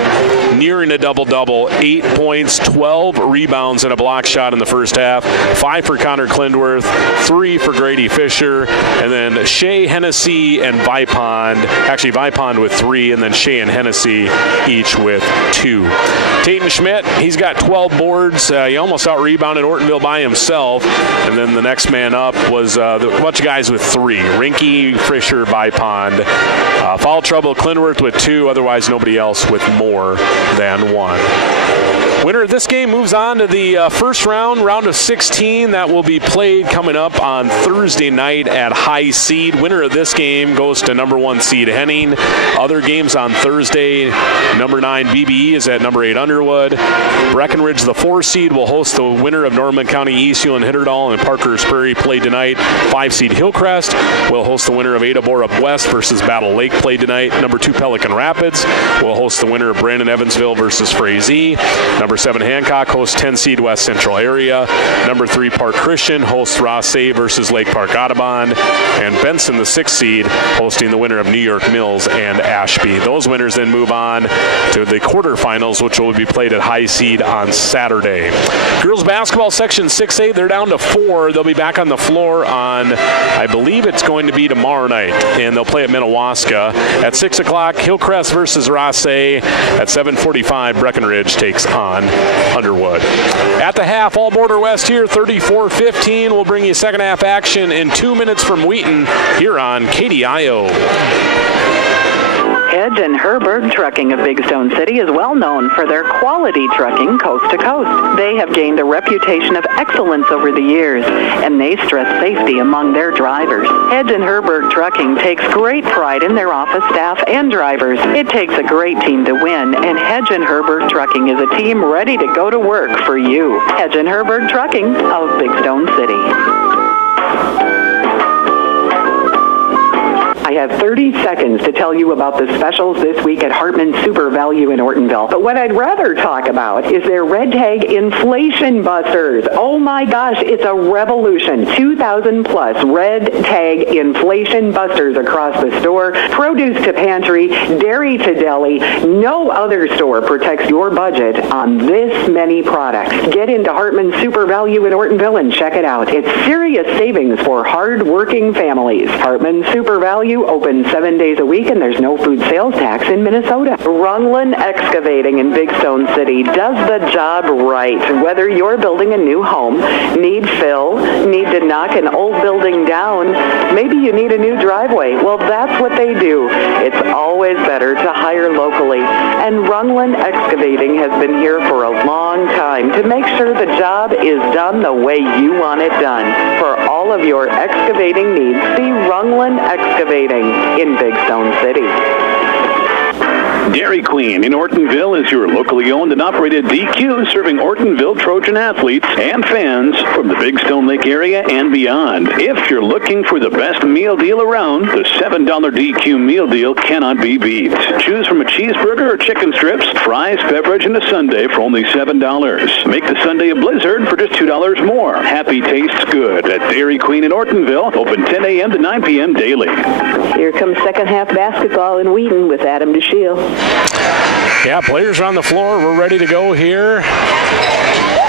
nearing a double-double, 8 points, 12 rebounds, and a block shot in the first half. 5 for Connor Klindworth, 3 for Grady Fisher, and then Shea, Hennessy, and Vipond. Actually, Vipond with 3, and then Shea and Hennessy each with 2. Tate Schmidt, he's got 12 boards. He almost out-rebounded Ortonville by himself. And then the next man up was a bunch of guys with 3. Rinke, Fisher, Vipond. Foul trouble, Klindworth with 2. Otherwise, nobody else with more than 1. Winner of this game moves on to the first round of 16. That will be played coming up on Thursday night at High Seed. Winner of this game goes to number 1 seed Henning. Other games on Thursday, number 9 BBE is at number 8 Underwood. Breckenridge, the 4 seed, will host the winner of Norman County Eastview and Hitterdall, and Parker's Prairie play tonight. 5 seed Hillcrest will host the winner of Ada Borup West versus Battle Lake play tonight. Number 2 Pelican Rapids will host the winner of Brandon Evansville versus Frazee. Number 7 Hancock hosts 10 seed West Central area. Number 3 Park Christian hosts Rossay versus Lake Park Audubon. And Benson, the 6th seed, hosting the winner of New York Mills and Ashby. Those winners then move on to the quarterfinals, which will be played at High Seed on Saturday. Girls basketball section 6A, they're down to 4. They'll be back on the floor on, I believe it's going to be tomorrow night, and they'll play at Minnewaska. At 6 o'clock, Hillcrest versus Rossay. At 7:45, Breckenridge takes on Underwood. At the half, all Border West here, 34-15. We'll bring you second half action in 2 minutes from Wheaton here on KDIO. Hedge and Herberg Trucking of Big Stone City is well known for their quality trucking coast to coast. They have gained a reputation of excellence over the years, and they stress safety among their drivers. Hedge and Herberg Trucking takes great pride in their office staff and drivers. It takes a great team to win, and Hedge and Herberg Trucking is a team ready to go to work for you. Hedge and Herberg Trucking of Big Stone City. I have 30 seconds to tell you about the specials this week at Hartman Super Value in Ortonville. But what I'd rather talk about is their Red Tag Inflation Busters. Oh my gosh, it's a revolution. 2,000 plus Red Tag Inflation Busters across the store. Produce to pantry, dairy to deli. No other store protects your budget on this many products. Get into Hartman Super Value in Ortonville and check it out. It's serious savings for hard-working families. Hartman Super Value open 7 days a week, and there's no food sales tax in Minnesota. Rungland Excavating in Big Stone City does the job right. Whether you're building a new home, need fill, need to knock an old building down, maybe you need a new driveway. Well, that's what they do. It's always better to hire locally. And Rungland Excavating has been here for a long time to make sure the job is done the way you want it done. For all of your excavating needs, see Rungland Excavating in Big Stone City. Dairy Queen in Ortonville is your locally owned and operated DQ, serving Ortonville Trojan athletes and fans from the Big Stone Lake area and beyond. If you're looking for the best meal deal around, the $7 DQ meal deal cannot be beat. Choose from a cheeseburger or chicken strips, fries, beverage, and a sundae for only $7. Make the sundae a blizzard for just $2 more. Happy tastes good at Dairy Queen in Ortonville, open 10 a.m. to 9 p.m. daily. Here comes second half basketball in Wheaton with Adam DeShiel. Yeah, players are on the floor. We're ready to go here.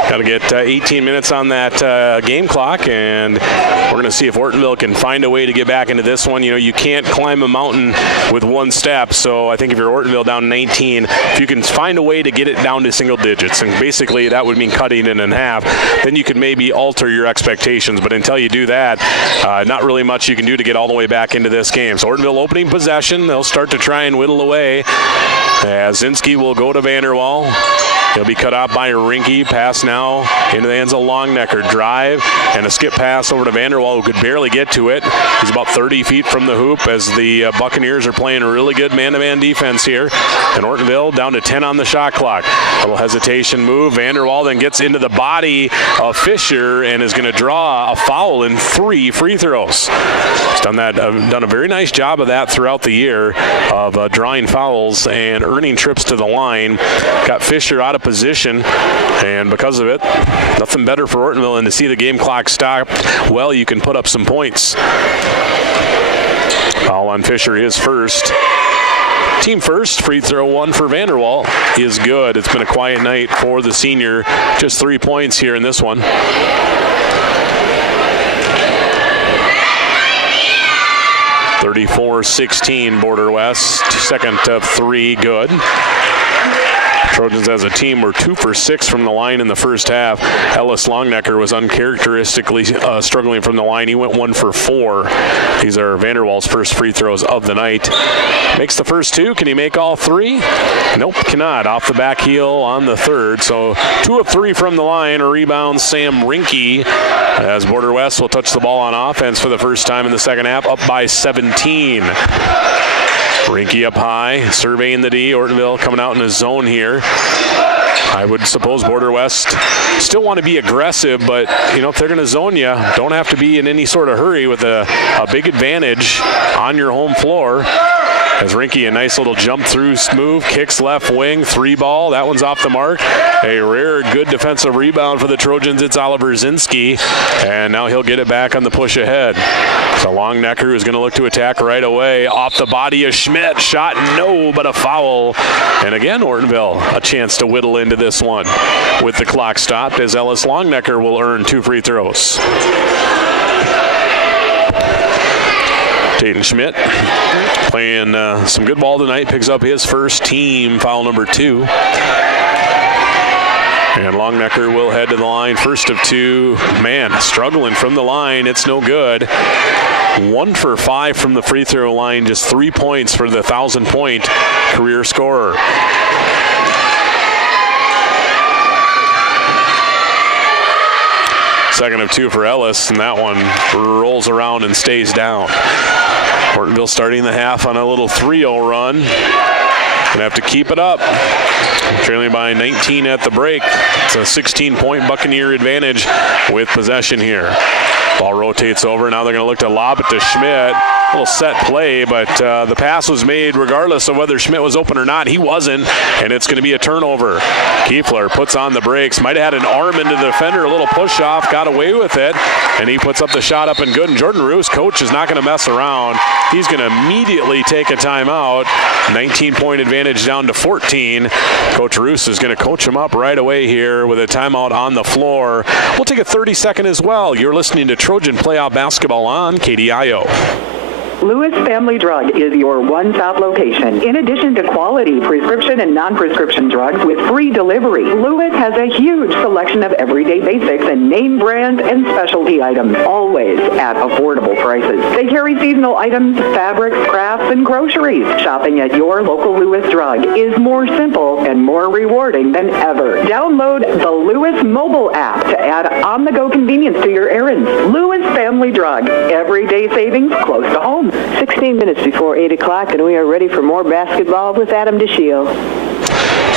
Got to get 18 minutes on that game clock, and we're going to see if Ortonville can find a way to get back into this one. You know, you can't climb a mountain with one step, so I think if you're Ortonville down 19, if you can find a way to get it down to single digits, and basically that would mean cutting it in half, then you could maybe alter your expectations. But until you do that, not really much you can do to get all the way back into this game. So Ortonville opening possession. They'll start to try and whittle away. As Zinski will go to Vanderwall. He'll be cut off by Rinke. Pass now into the hands of Longnecker. Drive and a skip pass over to Vanderwall, who could barely get to it. He's about 30 feet from the hoop as the Buccaneers are playing a really good man-to-man defense here. And Ortonville down to 10 on the shot clock. A little hesitation move. Vanderwall then gets into the body of Fisher and is going to draw a foul in 3 free throws. He's done a very nice job of that throughout the year of drawing fouls and earning trips to the line. Got Fisher out of position, and because of it, nothing better for Ortonville than to see the game clock stop. Well, you can put up some points. Foul on Fisher is first. Team first, free throw 1 for Vanderwall is good. It's been a quiet night for the senior. Just 3 points here in this one. 34-16 Border West. Second of 3, good. Trojans as a team were 2 for 6 from the line in the first half. Ellis Longnecker was uncharacteristically struggling from the line. He went 1 for 4. These are Vanderwall's first free throws of the night. Makes the first 2. Can he make all 3? Nope, cannot. Off the back heel on the third. So 2 of 3 from the line. A rebound, Sam Rinke, as Border West will touch the ball on offense for the first time in the second half, up by 17. Rinke up high, surveying the D. Ortonville coming out in a zone here. I would suppose Border West still want to be aggressive, but, you know, if they're going to zone you, don't have to be in any sort of hurry with a big advantage on your home floor. As Rinke, a nice little jump through move, kicks left wing, 3 ball. That one's off the mark. A rare good defensive rebound for the Trojans. It's Oliver Zinski, and now he'll get it back on the push ahead. So Longnecker is going to look to attack right away. Off the body of Schmidt. Shot no, but a foul. And again, Ortonville, a chance to whittle into this one with the clock stopped, as Ellis Longnecker will earn 2 free throws. Tatum Schmidt playing some good ball tonight, picks up his first team foul number 2. And Longnecker will head to the line, first of 2. Man, struggling from the line, it's no good. 1 for 5 from the free throw line, just 3 points for the 1,000-point career scorer. Second of 2 for Ellis, and that one rolls around and stays down. Ortonville starting the half on a little 3-0 run. Gonna have to keep it up. Trailing by 19 at the break. It's a 16-point Buccaneer advantage with possession here. Ball rotates over. Now they're going to look to lob it to Schmidt. A little set play, but the pass was made regardless of whether Schmidt was open or not. He wasn't, and it's going to be a turnover. Kiefler puts on the brakes. Might have had an arm into the defender, a little push-off, got away with it, and he puts up the shot up and good. And Jordan Roos, coach, is not going to mess around. He's going to immediately take a timeout. 19-point advantage down to 14. Coach Roos is going to coach him up right away here with a timeout on the floor. We'll take a 30-second as well. You're listening to Trojan Playoff Basketball on KDIO. Lewis Family Drug is your one-stop location. In addition to quality prescription and non-prescription drugs with free delivery, Lewis has a huge selection of everyday basics and name brand and specialty items, always at affordable prices. They carry seasonal items, fabrics, crafts, and groceries. Shopping at your local Lewis Drug is more simple and more rewarding than ever. Download the Lewis mobile app to add on-the-go convenience to your errands. Lewis Family Drug, everyday savings close to home. 16 minutes before 8 o'clock, and we are ready for more basketball with Adam DeShio.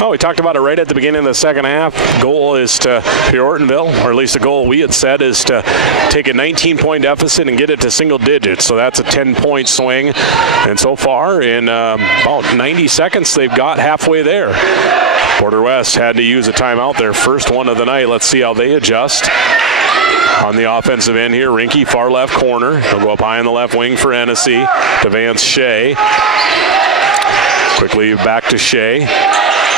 Oh, we talked about it right at the beginning of the second half. Goal is to, for Ortonville, or at least the goal we had said, is to take a 19-point deficit and get it to single digits. So that's a 10-point swing. And so far, in about 90 seconds, they've got halfway there. Border West had to use a timeout, their first one of the night. Let's see how they adjust. On the offensive end here, Rinke, far left corner. He'll go up high on the left wing for Hennessy. To Vance Shea. Quickly back to Shea.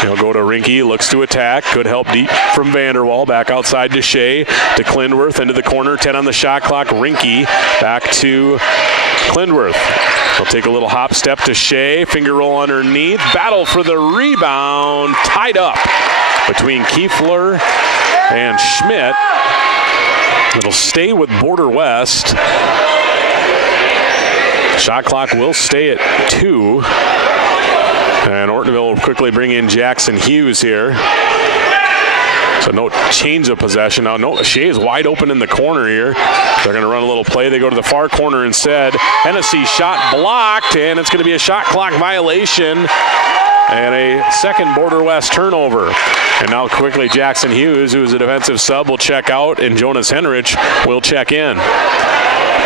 He'll go to Rinke, looks to attack. Good help deep from Vanderwall. Back outside to Shea, to Klindworth, into the corner. 10 on the shot clock. Rinke back to Klindworth. He'll take a little hop step to Shea. Finger roll underneath. Battle for the rebound. Tied up between Kiefler and Schmidt. It'll stay with Border West. Shot clock will stay at 2. And Ortonville will quickly bring in Jackson Hughes here. So no change of possession. Now, Shea is wide open in the corner here. They're going to run a little play. They go to the far corner instead. Hennessy shot blocked, and it's going to be a shot clock violation. And a second Border West turnover. And now quickly Jackson Hughes, who is a defensive sub, will check out, and Jonas Henrich will check in.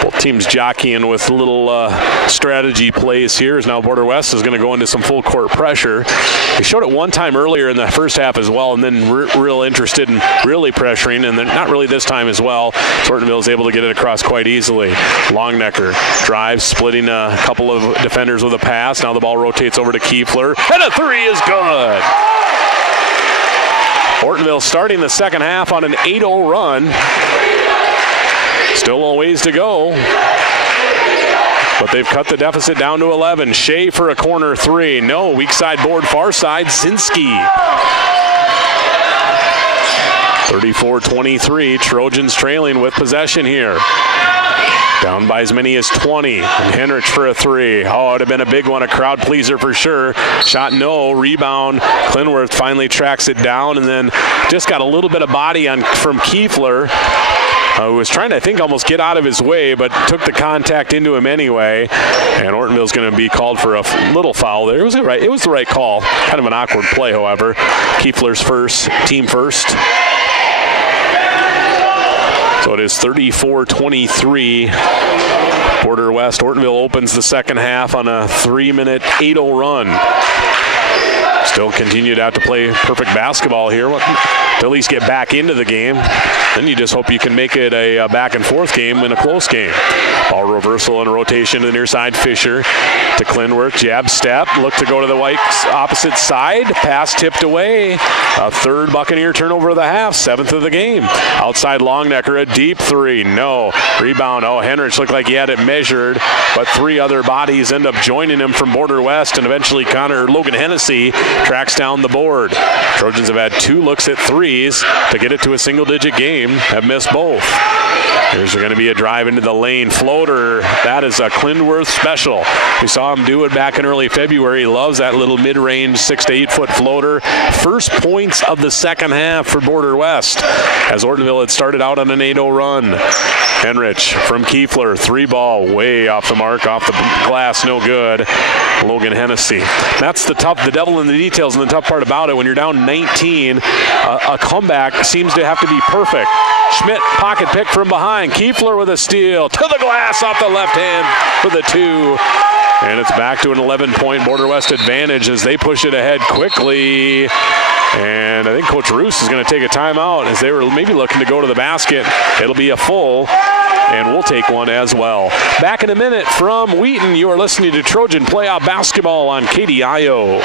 Both teams jockeying with little strategy plays here. As now Border West is going to go into some full court pressure. They showed it one time earlier in the first half as well, and then real interested in really pressuring, and then not really this time as well. Ortonville is able to get it across quite easily. Longnecker drives, splitting a couple of defenders with a pass. Now the ball rotates over to Kiefler, and a three is good. Ortonville starting the second half on an 8-0 run. Still a ways to go, but they've cut the deficit down to 11. Shea for a corner three. No, weak side board, far side, Zinski. 34-23, Trojans trailing with possession here. Down by as many as 20. And Henrich for a three. Oh, it would have been a big one, a crowd pleaser for sure. Shot no, rebound. Klindworth finally tracks it down, and then just got a little bit of body on from Kiefler. Who was trying to, I think, almost get out of his way, but took the contact into him anyway. And Ortonville's going to be called for a little foul there. It was the right call. Kind of an awkward play, however. Kiefler's first, team first. So it is 34-23. Border West. Ortonville opens the second half on a 3-minute 8-0 run. Still continue to have to play perfect basketball here to at least get back into the game. Then you just hope you can make it a back and forth game in a close game. Ball reversal and rotation to the near side. Fisher to Klindworth. Jab step. Look to go to the White's opposite side. Pass tipped away. A third Buccaneer turnover of the half. 7th of the game. Outside Longnecker. A deep three. No. Rebound. Oh, Henrich looked like he had it measured, but 3 other bodies end up joining him from Border West, and eventually Logan Hennessy tracks down the board. Trojans have had 2 looks at threes to get it to a single-digit game. Have missed both. Here's going to be a drive into the lane. Floater. That is a Klindworth special. We saw him do it back in early February. He loves that little mid-range 6 to 8 foot floater. First points of the second half for Border West, as Ortonville had started out on an 8-0 run. Henrich from Kiefler. 3-ball way off the mark, off the glass, no good. Logan Hennessy. That's the devil in the details, and the tough part about it. When you're down 19, a comeback seems to have to be perfect. Schmidt pocket pick from behind. Kiefler with a steal. To the glass off the left hand for the 2. And it's back to an 11-point Border West advantage as they push it ahead quickly. And I think Coach Roos is going to take a timeout as they were maybe looking to go to the basket. It'll be a full, and we'll take one as well. Back in a minute from Wheaton. You are listening to Trojan Playoff Basketball on KDIO.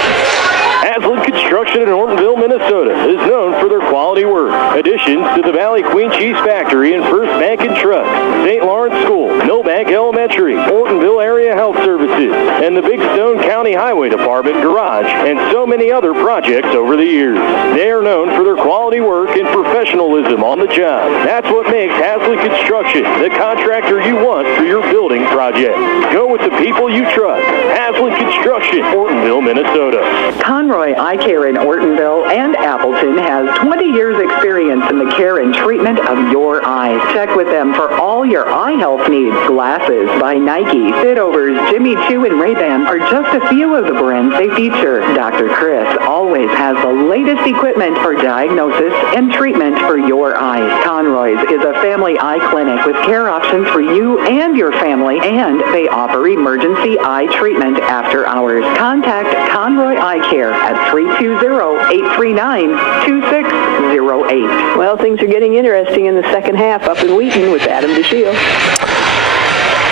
Haslam Construction in Ortonville, Minnesota is known for their quality work. Additions to the Valley Queen Cheese Factory and First Bank and Trust, St. Lawrence School, Millbank Elementary, Ortonville Area Health Services, and the Big Stone County Highway Department Garage, and so many other projects over the years. They are known for their quality work and professionalism on the job. That's what makes Haslam Construction the contractor you want for your building project. Go with the people you trust. Haslett Construction, Ortonville, Minnesota. Conroy Eye Care in Ortonville and Appleton has 20 years experience in the care and treatment of your eyes. Check with them for all your eye health needs. Glasses by Nike, Fitovers, Jimmy Choo, and Ray-Ban are just a few of the brands they feature. Dr. Chris always has the latest equipment for diagnosis and treatment for your eyes. Conroy's is a family eye clinic with care options for you and your family, and they offer emergency eye treatment after hours. Contact Conroy Eye Care at 320-839-2608. Well, things are getting interesting in the second half up in Wheaton with Adam DeShiel.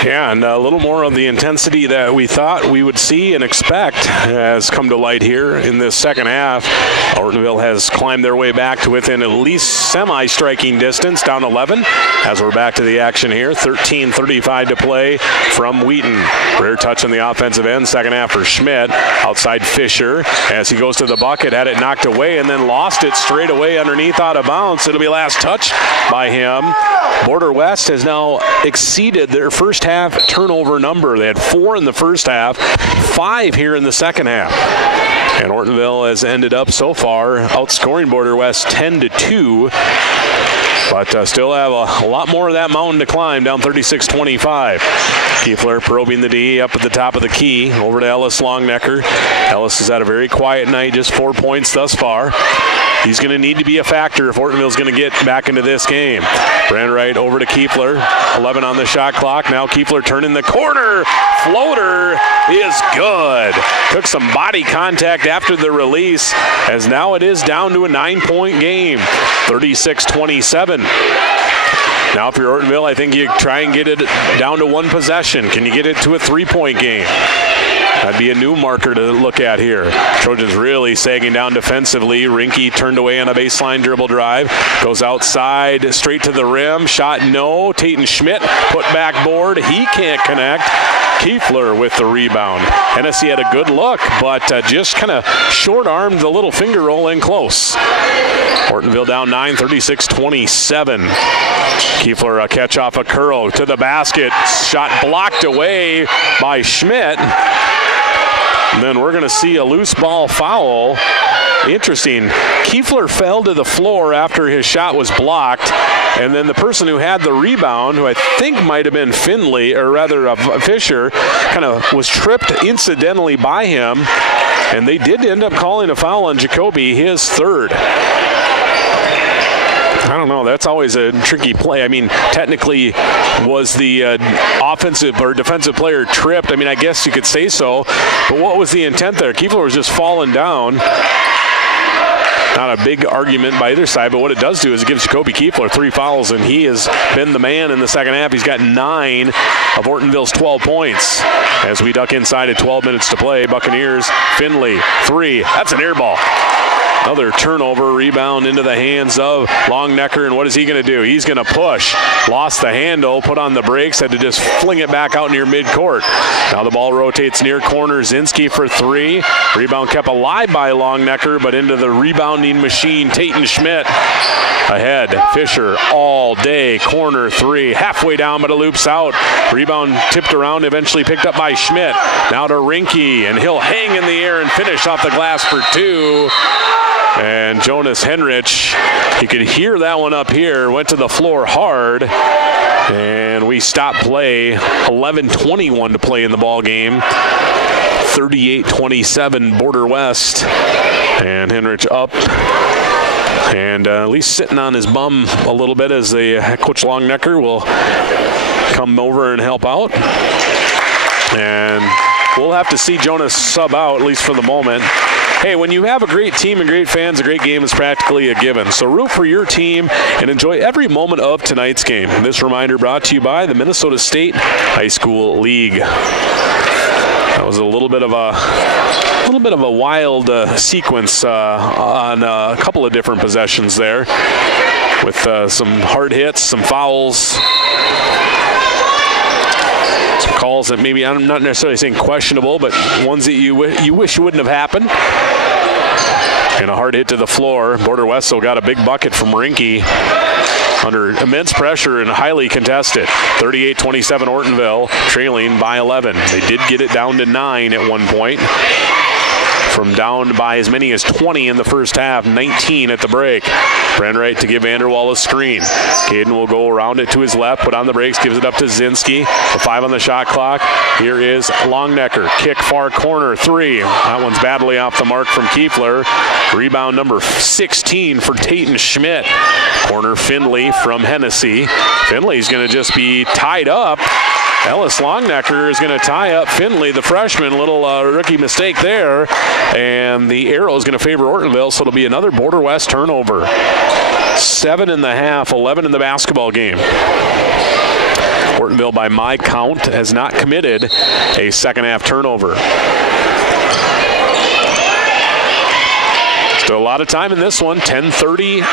Yeah, and a little more of the intensity that we thought we would see and expect has come to light here in this second half. Ortonville has climbed their way back to within at least semi-striking distance, down 11, as we're back to the action here. 13:35 to play from Wheaton. Rear touch on the offensive end, second half for Schmidt. Outside Fisher as he goes to the bucket, had it knocked away and then lost it straight away underneath out of bounds. It'll be last touch by him. Border West has now exceeded their first half turnover number. They had 4 in the first half, 5 here in the second half. And Ortonville has ended up so far outscoring Border West 10-2. But still have a lot more of that mountain to climb, down 36-25. Kiefler probing the D up at the top of the key, over to Ellis Longnecker. Ellis has had a very quiet night, just 4 points thus far. He's going to need to be a factor if Ortonville's going to get back into this game. Brandwright over to Kiefler, 11 on the shot clock. Now Kiefler turning the corner. Floater is good. Took some body contact after the release, as now it is down to a 9-point game, 36-27. Now, if you're Ortonville, I think you try and get it down to 1 possession. Can you get it to a 3-point game? That'd be a new marker to look at here. Trojans really sagging down defensively. Rinke turned away on a baseline dribble drive. Goes outside, straight to the rim. Shot no. Tatum Schmidt put back board. He can't connect. Kiefler with the rebound. Hennessy had a good look, but just kind of short-armed the little finger roll in close. Ortonville down 9, 36-27. Kiefler a catch off a curl to the basket. Shot blocked away by Schmidt. And then we're going to see a loose ball foul. Interesting. Kiefler fell to the floor after his shot was blocked, and then the person who had the rebound, who I think might have been Finley, or rather Fisher, kind of was tripped incidentally by him, and they did end up calling a foul on Jacoby, his third. I don't know. That's always a tricky play. I mean, technically, was the offensive or defensive player tripped? I mean, I guess you could say so. But what was the intent there? Kiefler was just falling down. Not a big argument by either side, but what it does do is it gives Jacoby Kiefler 3 fouls, and he has been the man in the second half. He's got 9 of Ortonville's 12 points. As we duck inside at 12 minutes to play, Buccaneers, Finley, 3. That's an air ball. Another turnover, rebound into the hands of Longnecker, and what is he going to do? He's going to push. Lost the handle, put on the brakes, had to just fling it back out near midcourt. Now the ball rotates near corner. Zinski for 3. Rebound kept alive by Longnecker, but into the rebounding machine, Tatum Schmidt. Ahead, Fisher all day, corner 3. Halfway down, but it loops out. Rebound tipped around, eventually picked up by Schmidt. Now to Rinke, and he'll hang in the air and finish off the glass for 2. And Jonas Henrich, you could hear that one up here, went to the floor hard. And we stop play. 11:21 to play in the ball game. 38-27 Border West. And Henrich up. And at least sitting on his bum a little bit as the Coach Longnecker will come over and help out. And we'll have to see Jonas sub out, at least for the moment. Hey, when you have a great team and great fans, a great game is practically a given. So root for your team and enjoy every moment of tonight's game. This reminder brought to you by the Minnesota State High School League. That was a little bit of a wild sequence on a couple of different possessions there, with some hard hits, some fouls. Calls that maybe, I'm not necessarily saying questionable, but ones that you wish wouldn't have happened. And a hard hit to the floor. Border West still got a big bucket from Rinke. under immense pressure and highly contested. 38-27 Ortonville, trailing by 11. They did get it down to 9 at one point. From down by as many as 20 in the first half, 19 at the break. Brandwright to give Vanderwall a screen. Caden will go around it to his left, put on the brakes, gives it up to Zinski. The 5 on the shot clock. Here is Longnecker. Kick far corner, 3. That one's badly off the mark from Kiefler. Rebound number 16 for Tatum Schmidt. Corner Finley from Hennessy. Finley's going to just be tied up. Ellis Longnecker is going to tie up Finley, the freshman. Little rookie mistake there. And the arrow is going to favor Ortonville, so it'll be another Border West turnover. 7.5, 11 in the basketball game. Ortonville, by my count, has not committed a second half turnover. Still a lot of time in this one. 10:30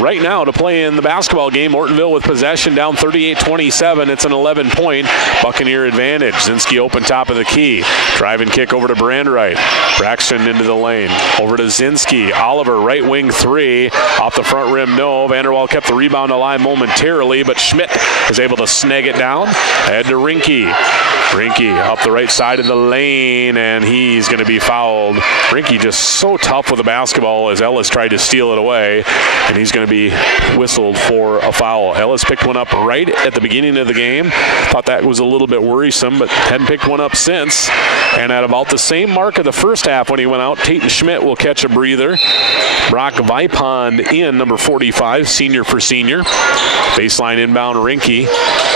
right now to play in the basketball game. Ortonville with possession, down 38-27. It's an 11-point Buccaneer advantage. Zinski open top of the key. Drive and kick over to Brandwright. Braxton into the lane. Over to Zinski. Oliver, right wing 3. Off the front rim, no. Vanderwall kept the rebound alive momentarily, but Schmidt is able to snag it down. Ahead to Rinke. Rinke up the right side of the lane, and he's going to be fouled. Rinke just so tough with the basketball as Ellis tried to steal it away, and he's going to be whistled for a foul. Ellis picked one up right at the beginning of the game. Thought that was a little bit worrisome, but hadn't picked one up since. And at about the same mark of the first half when he went out, Tatum Schmidt will catch a breather. Brock Vipond in, number 45, senior for senior. Baseline inbound, Rinke.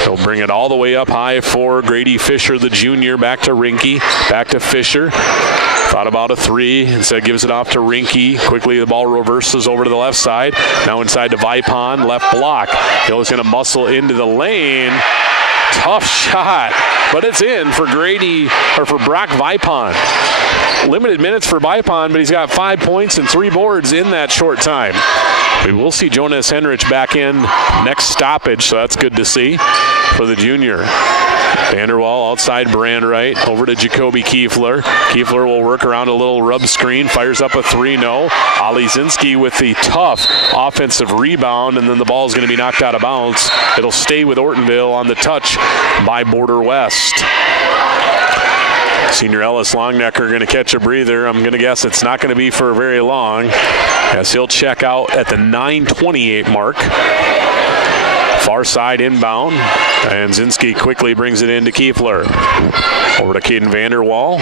He'll bring it all the way up high for Grady Fisher, the junior. Back to Rinke, back to Fisher. Thought about a 3, instead gives it off to Rinke. Quickly the ball reverses over to the left side. Now inside to Vipond, left block. Hill's going to muscle into the lane. Tough shot, but it's in for Brock Vipond. Limited minutes for Vipond, but he's got 5 points and 3 boards in that short time. We will see Jonas Henrich back in next stoppage, so that's good to see for the junior. Vanderwall outside Brandwright, over to Jacoby Kiefler. Kiefler will work around a little rub screen, fires up a 3, no. Ali Zinski with the tough offensive rebound, and then the ball is going to be knocked out of bounds. It'll stay with Ortonville on the touch by Border West. Senior Ellis Longnecker going to catch a breather. I'm going to guess it's not going to be for very long, as he'll check out at the 9:28 mark. Far side inbound, and Zinski quickly brings it into Kiefler. Over to Caden Vanderwall.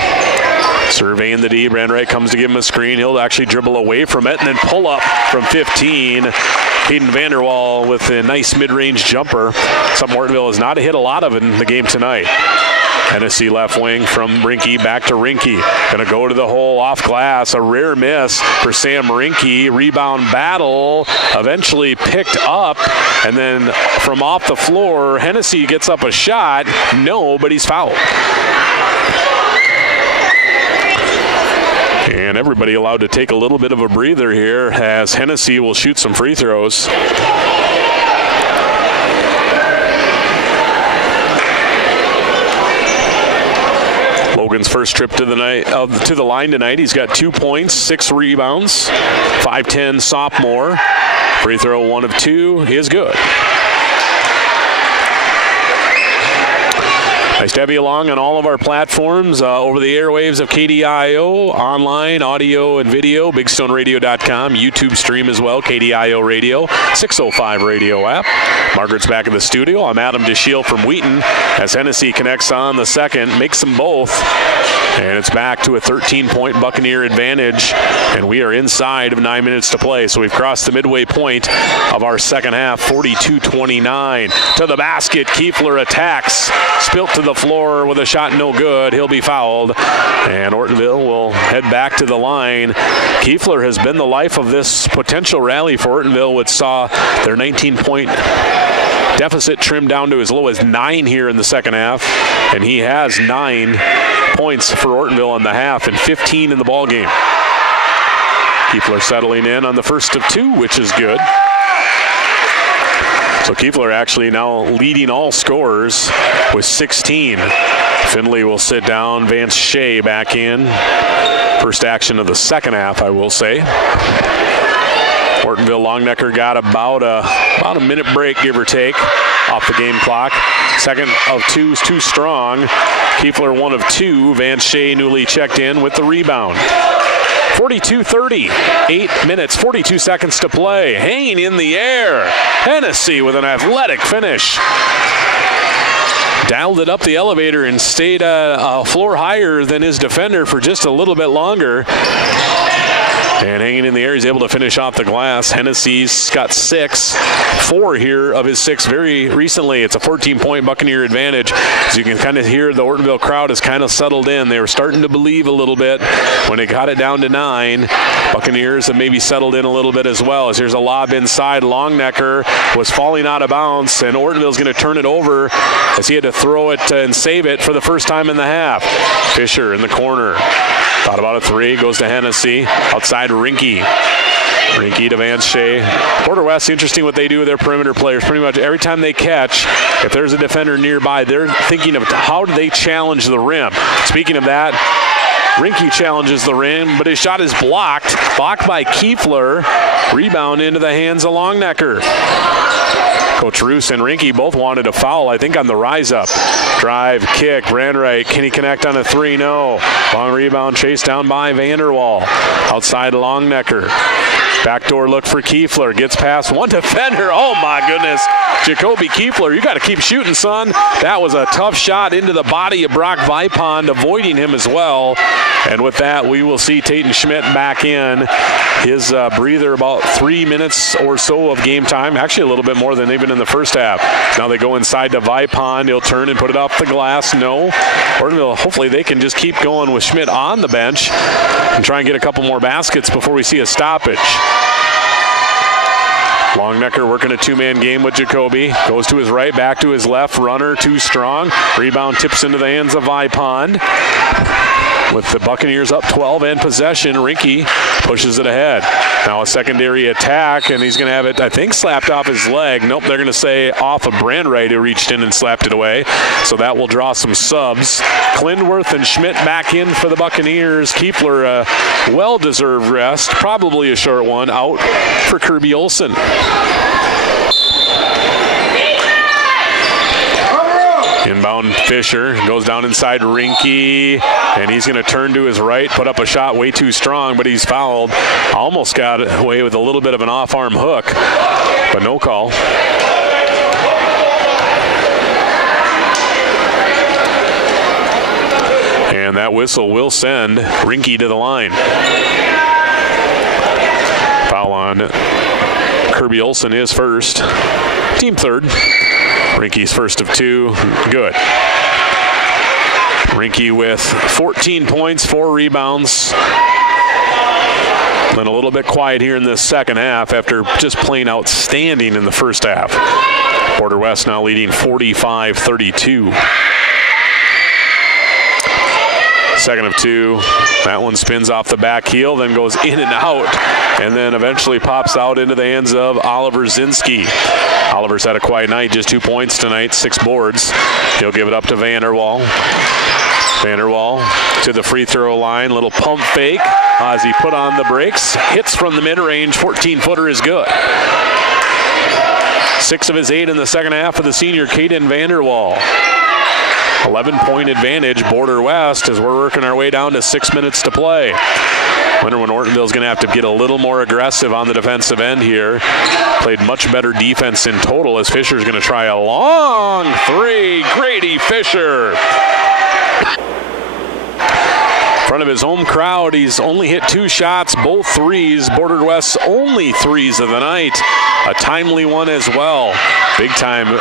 Surveying the D. Brandwright comes to give him a screen. He'll actually dribble away from it and then pull up from 15. Caden Vanderwall with a nice mid-range jumper. Something Ortonville has not hit a lot of in the game tonight. Hennessy left wing from Rinke, back to Rinke. Going to go to the hole off glass. A rare miss for Sam Rinke. Rebound battle, eventually picked up. And then from off the floor, Hennessy gets up a shot. No, but he's fouled. And everybody allowed to take a little bit of a breather here as Hennessy will shoot some free throws. Logan's first trip to the line tonight. He's got 2 points, 6 rebounds, 5'10" sophomore. Free throw 1 of 2 is good. Nice to have you along on all of our platforms, over the airwaves of KDIO, online, audio and video, bigstoneradio.com, YouTube stream as well, KDIO Radio, 605 radio app. Margaret's back in the studio. I'm Adam DeShiel from Wheaton as Hennessy connects on the second, makes them both, and it's back to a 13-point Buccaneer advantage, and we are inside of 9 minutes to play, so we've crossed the midway point of our second half, 42-29. To the basket, Kiefler attacks, spilt to the floor with a shot no good. He'll be fouled, and Ortonville will head back to the line. Kiefler has been the life of this potential rally for Ortonville, which saw their 19-point deficit trimmed down to as low as 9 here in the second half, and he has 9 points for Ortonville in the half and 15 in the ball game. Kiefler settling in on the first of 2, which is good. So Kiefler actually now leading all scorers with 16. Finley will sit down. Vance Shea back in. First action of the second half, I will say. Ortonville Longnecker got about a minute break, give or take, off the game clock. Second of two is too strong. Kiefler 1 of 2. Van Shea newly checked in with the rebound. 42-30, 8 minutes, 42 seconds to play. Hanging in the air. Hennessy with an athletic finish. Dialed it up the elevator and stayed a floor higher than his defender for just a little bit longer. And hanging in the air, he's able to finish off the glass. Hennessy's got 4 here of his 6 very recently. It's a 14-point Buccaneer advantage. As you can kind of hear, the Ortonville crowd has kind of settled in. They were starting to believe a little bit when they got it down to 9. Buccaneers have maybe settled in a little bit as well. As here's a lob inside. Longnecker was falling out of bounds, and Ortonville's going to turn it over as he had to throw it and save it for the first time in the half. Fisher in the corner. Thought about a 3, goes to Hennessy. Outside Rinke to Van Shea. Border West, interesting what they do with their perimeter players. Pretty much every time they catch, if there's a defender nearby, they're thinking of how do they challenge the rim. Speaking of that, Rinke challenges the rim, but his shot is blocked by Kiefler. Rebound into the hands of Longnecker. Coach Roos and Rinke both wanted a foul, I think, on the rise up. Drive, kick, Brandwright. Can he connect on a 3? No. Long rebound chased down by Vanderwall. Outside Longnecker. Backdoor look for Kiefler. Gets past one defender. Oh, my goodness. Jacoby Kiefler, you got to keep shooting, son. That was a tough shot into the body of Brock Vipond, avoiding him as well. And with that, we will see Tatum Schmidt back in. His breather, about 3 minutes or so of game time. Actually, a little bit more than even in the first half. Now they go inside to Vipond. He'll turn and put it off the glass. No. Ortonville, hopefully they can just keep going with Schmidt on the bench and try and get a couple more baskets before we see a stoppage. Longnecker working a 2-man game with Jacoby. Goes to his right, back to his left. Runner too strong. Rebound tips into the hands of Vipond. With the Buccaneers up 12 and possession, Rinke pushes it ahead. Now a secondary attack, and he's going to have it, I think, slapped off his leg. Nope, they're going to say off of Brandwright, who reached in and slapped it away. So that will draw some subs. Klindworth and Schmidt back in for the Buccaneers. Kiefler, a well-deserved rest, probably a short one, out for Kirby Olsen. Inbound Fisher goes down inside Rinke, and he's going to turn to his right, put up a shot way too strong, but he's fouled. Almost got away with a little bit of an off-arm hook, but no call. And that whistle will send Rinke to the line. Foul on Kirby Olsen is first. Team third. Rinke's first of 2. Good. Rinke with 14 points, 4 rebounds. Then a little bit quiet here in this second half after just playing outstanding in the first half. Border West now leading 45-32. Second of 2. That one spins off the back heel, then goes in and out, and then eventually pops out into the hands of Oliver Zinski. Oliver's had a quiet night, just 2 points tonight, 6 boards. He'll give it up to Vanderwall. Vanderwall to the free throw line, little pump fake as he put on the brakes. Hits from the mid-range, 14-footer is good. 6 of his 8 in the second half of the senior, Caden Vanderwall. 11-point advantage, Border West, as we're working our way down to 6 minutes to play. Wonder when Ortonville's going to have to get a little more aggressive on the defensive end here. Played much better defense in total as Fisher's going to try a long 3. Grady Fisher. In front of his home crowd, he's only hit 2 shots, both 3s. Border West's only 3s of the night. A timely one as well. Big time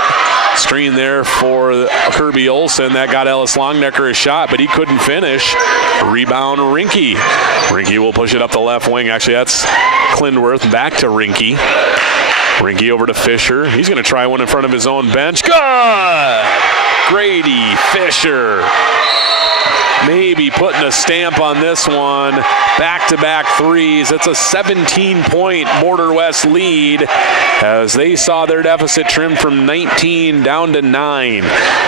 screen there for Kirby Olsen. That got Ellis Longnecker a shot, but he couldn't finish. Rebound Rinke. Rinke will push it up the left wing. Actually, that's Klindworth. Back to Rinke. Rinke over to Fisher. He's going to try one in front of his own bench. Good! Grady Fisher. Maybe putting a stamp on this one. Back-to-back 3s. It's a 17-point Border West lead as they saw their deficit trimmed from 19 down to 9.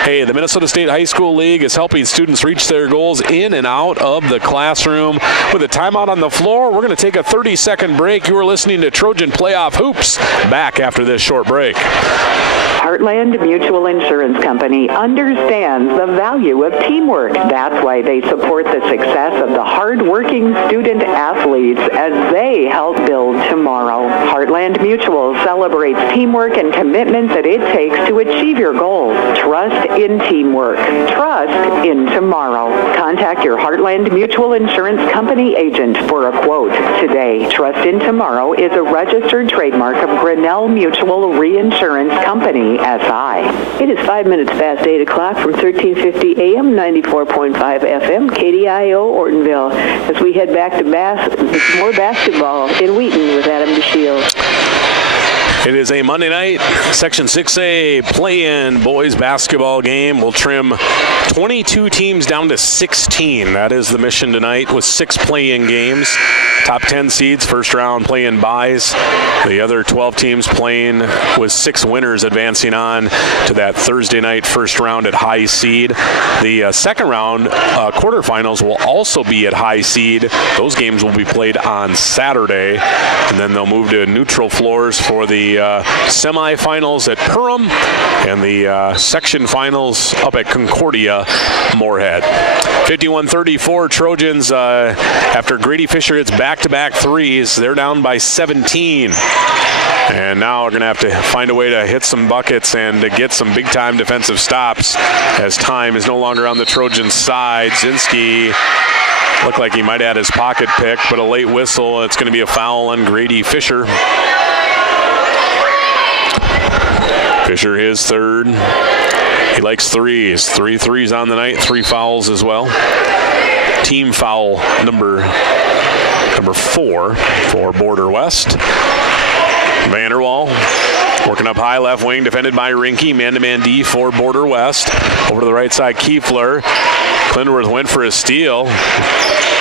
Hey, the Minnesota State High School League is helping students reach their goals in and out of the classroom. With a timeout on the floor, we're going to take a 30-second break. You are listening to Trojan Playoff Hoops. Back after this short break. Heartland Mutual Insurance Company understands the value of teamwork. That's why they support the success of the hard-working student athletes as they help build tomorrow. Heartland Mutual celebrates teamwork and commitment that it takes to achieve your goals. Trust in teamwork. Trust in tomorrow. Contact your Heartland Mutual Insurance Company agent for a quote today. Trust in Tomorrow is a registered trademark of Grinnell Mutual Reinsurance Company, SI. It is 5 minutes past 8 o'clock from 1350 AM, 94.5 FM, KDIO, Ortonville. As we head back to more basketball in Wheaton with Adam DeShields. It is a Monday night Section 6A play-in boys basketball game. We'll trim 22 teams down to 16. That is the mission tonight with 6 play-in games. Top 10 seeds, first round play-in buys. The other 12 teams playing with 6 winners advancing on to that Thursday night first round at high seed. The second round quarterfinals will also be at high seed. Those games will be played on Saturday, and then they'll move to neutral floors for the semifinals at Perham and the section finals up at Concordia Moorhead. 51-34 Trojans after Grady Fisher hits back-to-back threes. They're down by 17. And now we're going to have to find a way to hit some buckets and to get some big-time defensive stops as time is no longer on the Trojans' side. Zinski looked like he might have had his pocket pick, but a late whistle. It's going to be a foul on Grady Fisher. Fisher, his third. He likes threes. 3 threes on the night, 3 fouls as well. Team foul number 4 for Border West. Vanderwall working up high left wing, defended by Rinke. Man-to-man D for Border West. Over to the right side, Kiefler. Clinworth went for a steal.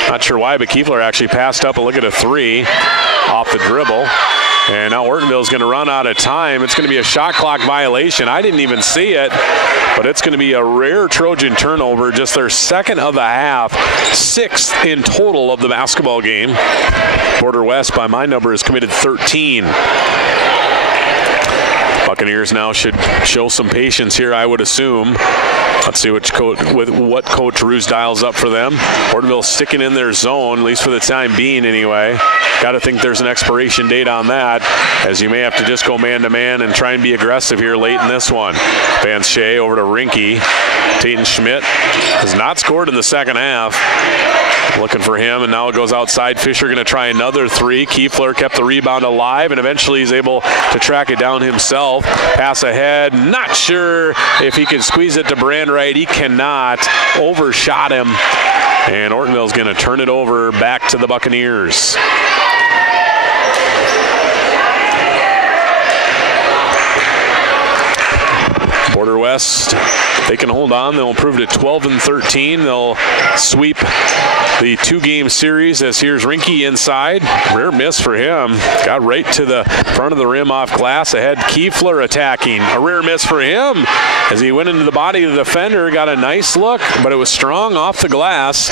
Not sure why, but Kiefler actually passed up a look at a 3 off the dribble. And now Ortonville's going to run out of time. It's going to be a shot clock violation. I didn't even see it, but it's going to be a rare Trojan turnover, just their second of the half, 6th in total of the basketball game. Border West, by my number, has committed 13. Buccaneers now should show some patience here, I would assume. Let's see what Coach Roos dials up for them. Ortonville sticking in their zone, at least for the time being anyway. Got to think there's an expiration date on that, as you may have to just go man-to-man and try and be aggressive here late in this one. Vance Shea over to Rinke. Tatum Schmidt has not scored in the second half. Looking for him, and now it goes outside. Fisher going to try another 3. Kiefler kept the rebound alive, and eventually he's able to track it down himself. Pass ahead. Not sure if he can squeeze it to Brandwright. He cannot. Overshot him. And Ortonville's going to turn it over back to the Buccaneers. Border West, they can hold on. They'll improve to 12-13. They'll sweep the 2-game series as here's Rinke inside. Rare miss for him. Got right to the front of the rim off glass. Ahead, Kiefler attacking. A rare miss for him as he went into the body of the defender. Got a nice look, but it was strong off the glass.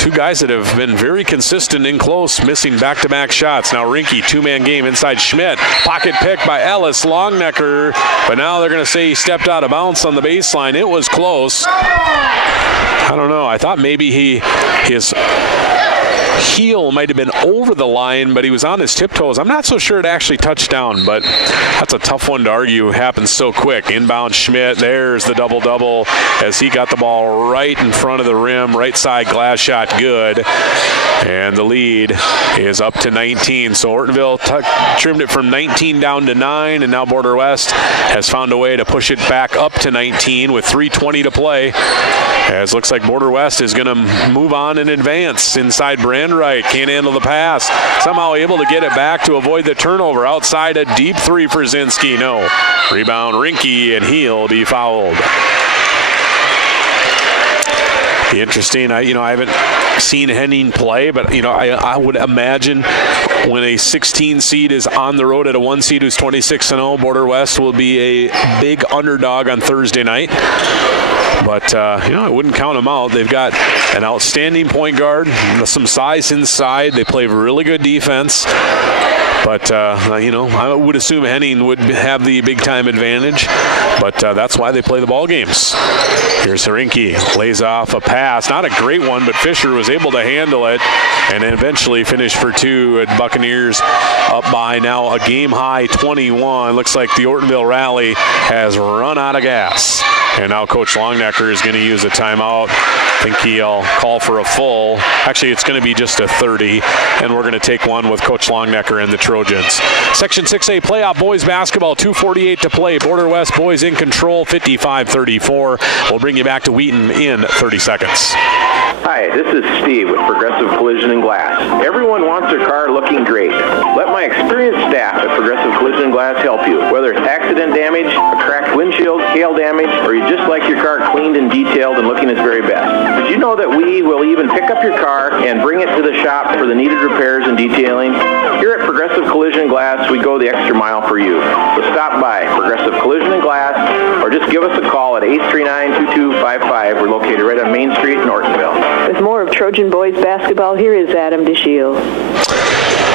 2 guys that have been very consistent in close, missing back-to-back shots. Now Rinke, 2-man game inside Schmidt. Pocket pick by Ellis Longnecker, but now they're going to say he stepped out of bounds on the baseline. It was close. I don't know. I thought maybe his heel might have been over the line, but he was on his tiptoes. I'm not so sure it actually touched down, but that's a tough one to argue. Happens so quick. Inbound Schmidt. There's the double-double as he got the ball right in front of the rim. Right side glass shot good. And the lead is up to 19. So Ortonville trimmed it from 19 down to 9, and now Border West has found a way to push it back up to 19 with 3:20 to play. As looks like Border West is going to move on and advance inside Brandwright. Can't handle the pass. Somehow able to get it back to avoid the turnover. Outside, a deep 3 for Zinski. No. Rebound Rinke, and he'll be fouled. Be interesting. I haven't seen Henning play, but I would imagine when a 16 seed is on the road at a 1 seed who's 26-0, Border West will be a big underdog on Thursday night. But, I wouldn't count them out. They've got an outstanding point guard, some size inside. They play really good defense. But, I would assume Henning would have the big-time advantage. But that's why they play the ball games. Here's Harinke. Lays off a pass. Not a great one, but Fisher was able to handle it. And then eventually finished for 2 at Buccaneers up by now a game-high 21. Looks like the Ortonville rally has run out of gas. And now Coach Longnecker is going to use a timeout. I think he'll call for a full. Actually, it's going to be just a 30, and we're going to take one with Coach Longnecker and the Trojans. Section 6A playoff boys basketball, 2:48 to play. Border West boys in control, 55-34. We'll bring you back to Wheaton in 30 seconds. Hi, this is Steve with Progressive Collision and Glass. Everyone wants their car looking great. Let my experienced staff at Progressive Collision and Glass help you. Whether it's accident damage, a cracked windshield, hail damage, or you just like your car cleaned and detailed and looking its very best. Did you know that we will even pick up your car and bring it to the shop for the needed repairs and detailing? Here at Progressive Collision and Glass, we go the extra mile for you. So stop by Progressive Collision and Glass or just give us a call at 839-2255. We're located right on Main Street in Ortonville. With more of Trojan boys basketball, here is Adam DeShield.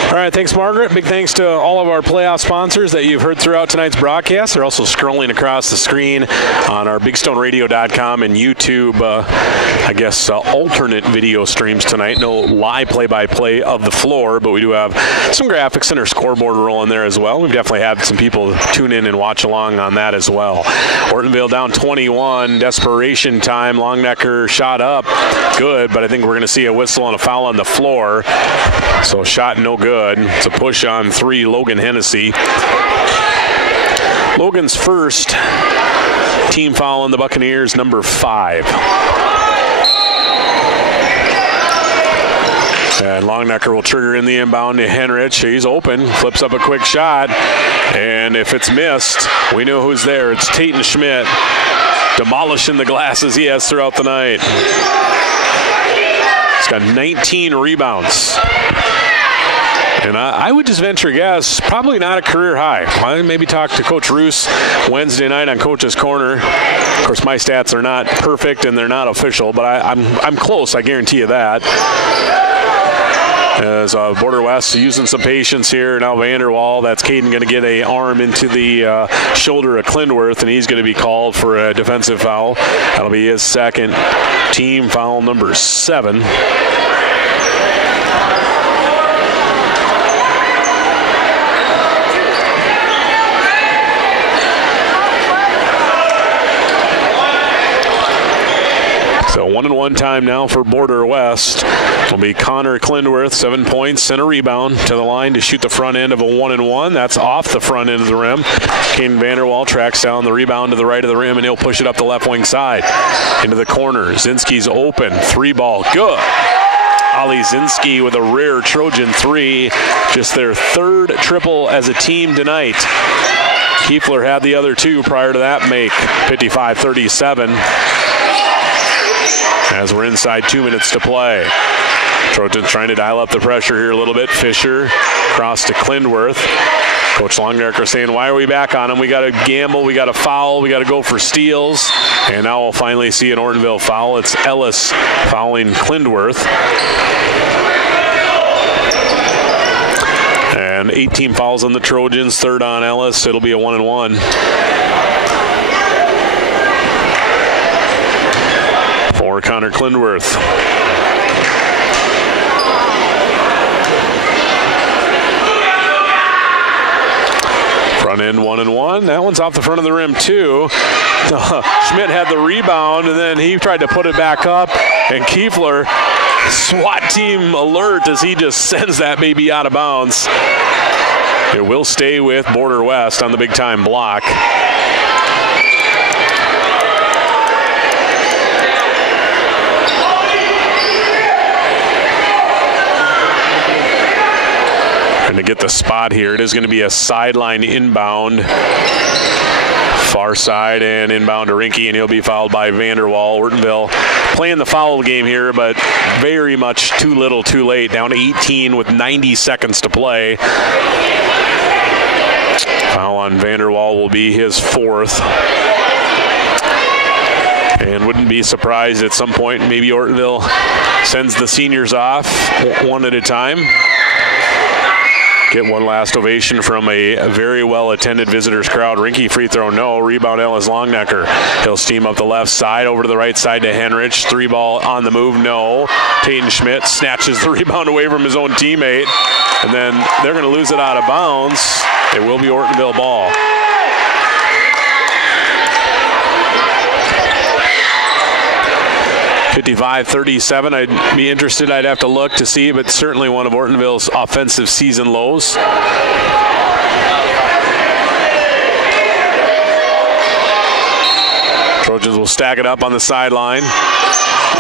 All right, thanks, Margaret. Big thanks to all of our playoff sponsors that you've heard throughout tonight's broadcast. They're also scrolling across the screen on our BigStoneRadio.com and YouTube, alternate video streams tonight. No live play-by-play of the floor, but we do have some graphics and our scoreboard rolling there as well. We've definitely had some people tune in and watch along on that as well. Ortonville down 21, desperation time. Longnecker shot up, good, but I think we're going to see a whistle and a foul on the floor. So shot no good. It's a push on 3, Logan Hennessy. Logan's first team foul on the Buccaneers, number 5. And Longnecker will trigger in the inbound to Henrich. He's open, flips up a quick shot, and if it's missed, we know who's there. It's Tatum Schmidt, demolishing the glasses he has throughout the night. He's got 19 rebounds. And I would just venture a guess, probably not a career high. I maybe talk to Coach Roos Wednesday night on Coach's Corner. Of course, my stats are not perfect and they're not official, but I'm close, I guarantee you that. As Border West using some patience here. Now Vanderwall, that's Caden going to get an arm into the shoulder of Klindworth, and he's going to be called for a defensive foul. That'll be his second, team foul number 7. So 1-and-1 time now for Border West. Will be Connor Klindworth, 7 points and a rebound to the line to shoot the front end of a 1-and-1. That's off the front end of the rim. Caden Vanderwall tracks down the rebound to the right of the rim, and he'll push it up the left wing side into the corner. Zinski's open, 3-ball, good. Ali Zinski with a rare Trojan 3, just their 3rd triple as a team tonight. Kiefler had the other 2 prior to that make, 55-37. As we're inside 2 minutes to play. Trojans trying to dial up the pressure here a little bit. Fisher across to Klindworth. Coach Longnecker saying, why are we back on him? We got to gamble, we got to foul, we got to go for steals. And now we'll finally see an Ortonville foul. It's Ellis fouling Klindworth. And 18 fouls on the Trojans, 3rd on Ellis. It'll be a 1-and-1. For Connor Klindworth. Front end 1-and-1. That one's off the front of the rim too. Schmidt had the rebound and then he tried to put it back up, and Kiefler, SWAT team alert as he just sends that baby out of bounds. It will stay with Border West on the big time block. And to get the spot here, it is going to be a sideline inbound Far side and inbound to Rinke, and he'll be fouled by Vanderwall. Ortonville playing the foul game here, but very much too little, too late. Down to 18 with 90 seconds to play. Foul on Vanderwall will be his 4th. And wouldn't be surprised at some point maybe Ortonville sends the seniors off one at a time. Get one last ovation from a very well-attended visitors crowd. Rinke free throw, no. Rebound, Ellis Longnecker. He'll steam up the left side, over to the right side to Henrich. 3-ball on the move, no. Taden Schmidt snatches the rebound away from his own teammate. And then they're going to lose it out of bounds. It will be Ortonville ball. (55-37). I'd be interested. I'd have to look to see, but certainly one of Ortonville's offensive season lows. Trojans will stack it up on the sideline.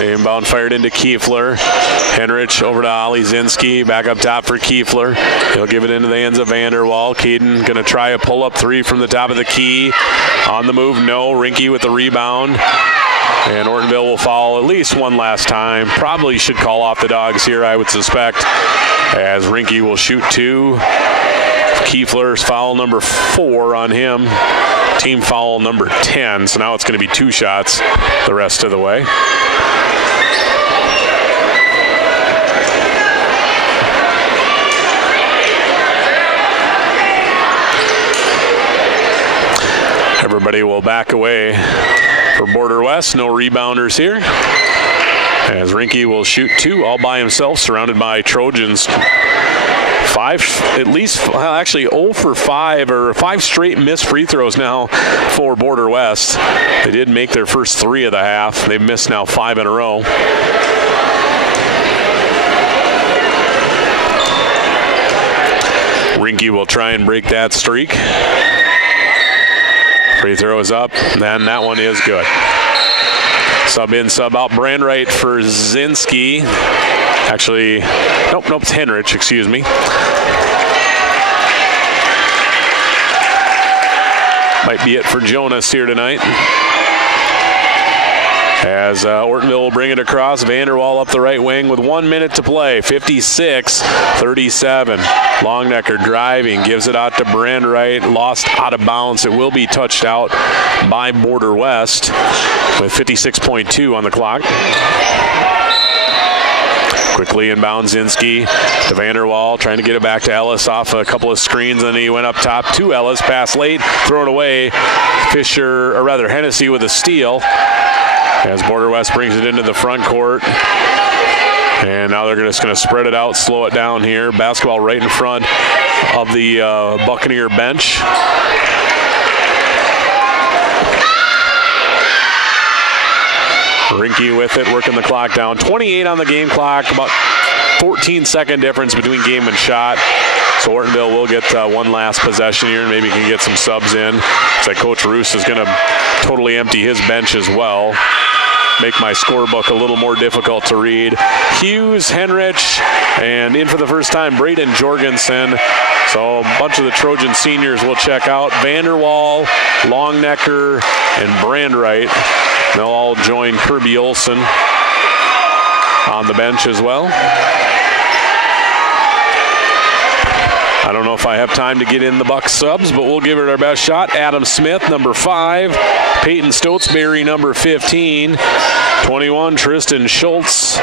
Inbound fired into Kiefler. Henrich over to Ollie Zinski. Back up top for Kiefler. He'll give it into the hands of Vanderwall. Caden going to try a pull-up 3 from the top of the key. On the move, no. Rinke with the rebound. And Ortonville will foul at least one last time. Probably should call off the Dogs here, I would suspect, as Rinke will shoot 2. Kiefler's foul number 4 on him. Team foul number 10. So now it's going to be 2 shots the rest of the way. Everybody will back away for Border West. No rebounders here, as Rinke will shoot 2 all by himself, surrounded by Trojans. 0 for 5, or 5 straight missed free throws now for Border West. They did make their first 3 of the half. They've missed now 5 in a row. Rinke will try and break that streak. Free throw is up, and that one is good. Sub in, sub out. Brandwright for Zinski. Actually, nope, it's Henrich, excuse me. Might be it for Jonas here tonight. As Ortonville will bring it across. Vanderwall up the right wing with 1 minute to play. 56-37. Longnecker driving, gives it out to Brandwright. Lost out of bounds. It will be touched out by Border West with 56.2 on the clock. Quickly inbounds Zinski to Vanderwall, trying to get it back to Ellis off a couple of screens, and he went up top to Ellis. Pass late, throw it away. Hennessy with a steal, as Border West brings it into the front court. And now they're just going to spread it out, slow it down here. Basketball right in front of the Buccaneer bench. Rinke with it, working the clock down. 28 on the game clock, about 14-second difference between game and shot. So Ortonville will get one last possession here, and maybe can get some subs in. Looks like Coach Roos is going to totally empty his bench as well. Make my scorebook a little more difficult to read. Hughes, Henrich, and in for the first time, Braden Jorgensen. So a bunch of the Trojan seniors will check out. Vanderwall, Longnecker, and Brandwright. They'll all join Kirby Olson on the bench as well. I don't know if I have time to get in the Buck subs, but we'll give it our best shot. Adam Smith, number 5. Peyton Stotsberry, number 15. 21, Tristan Schultz.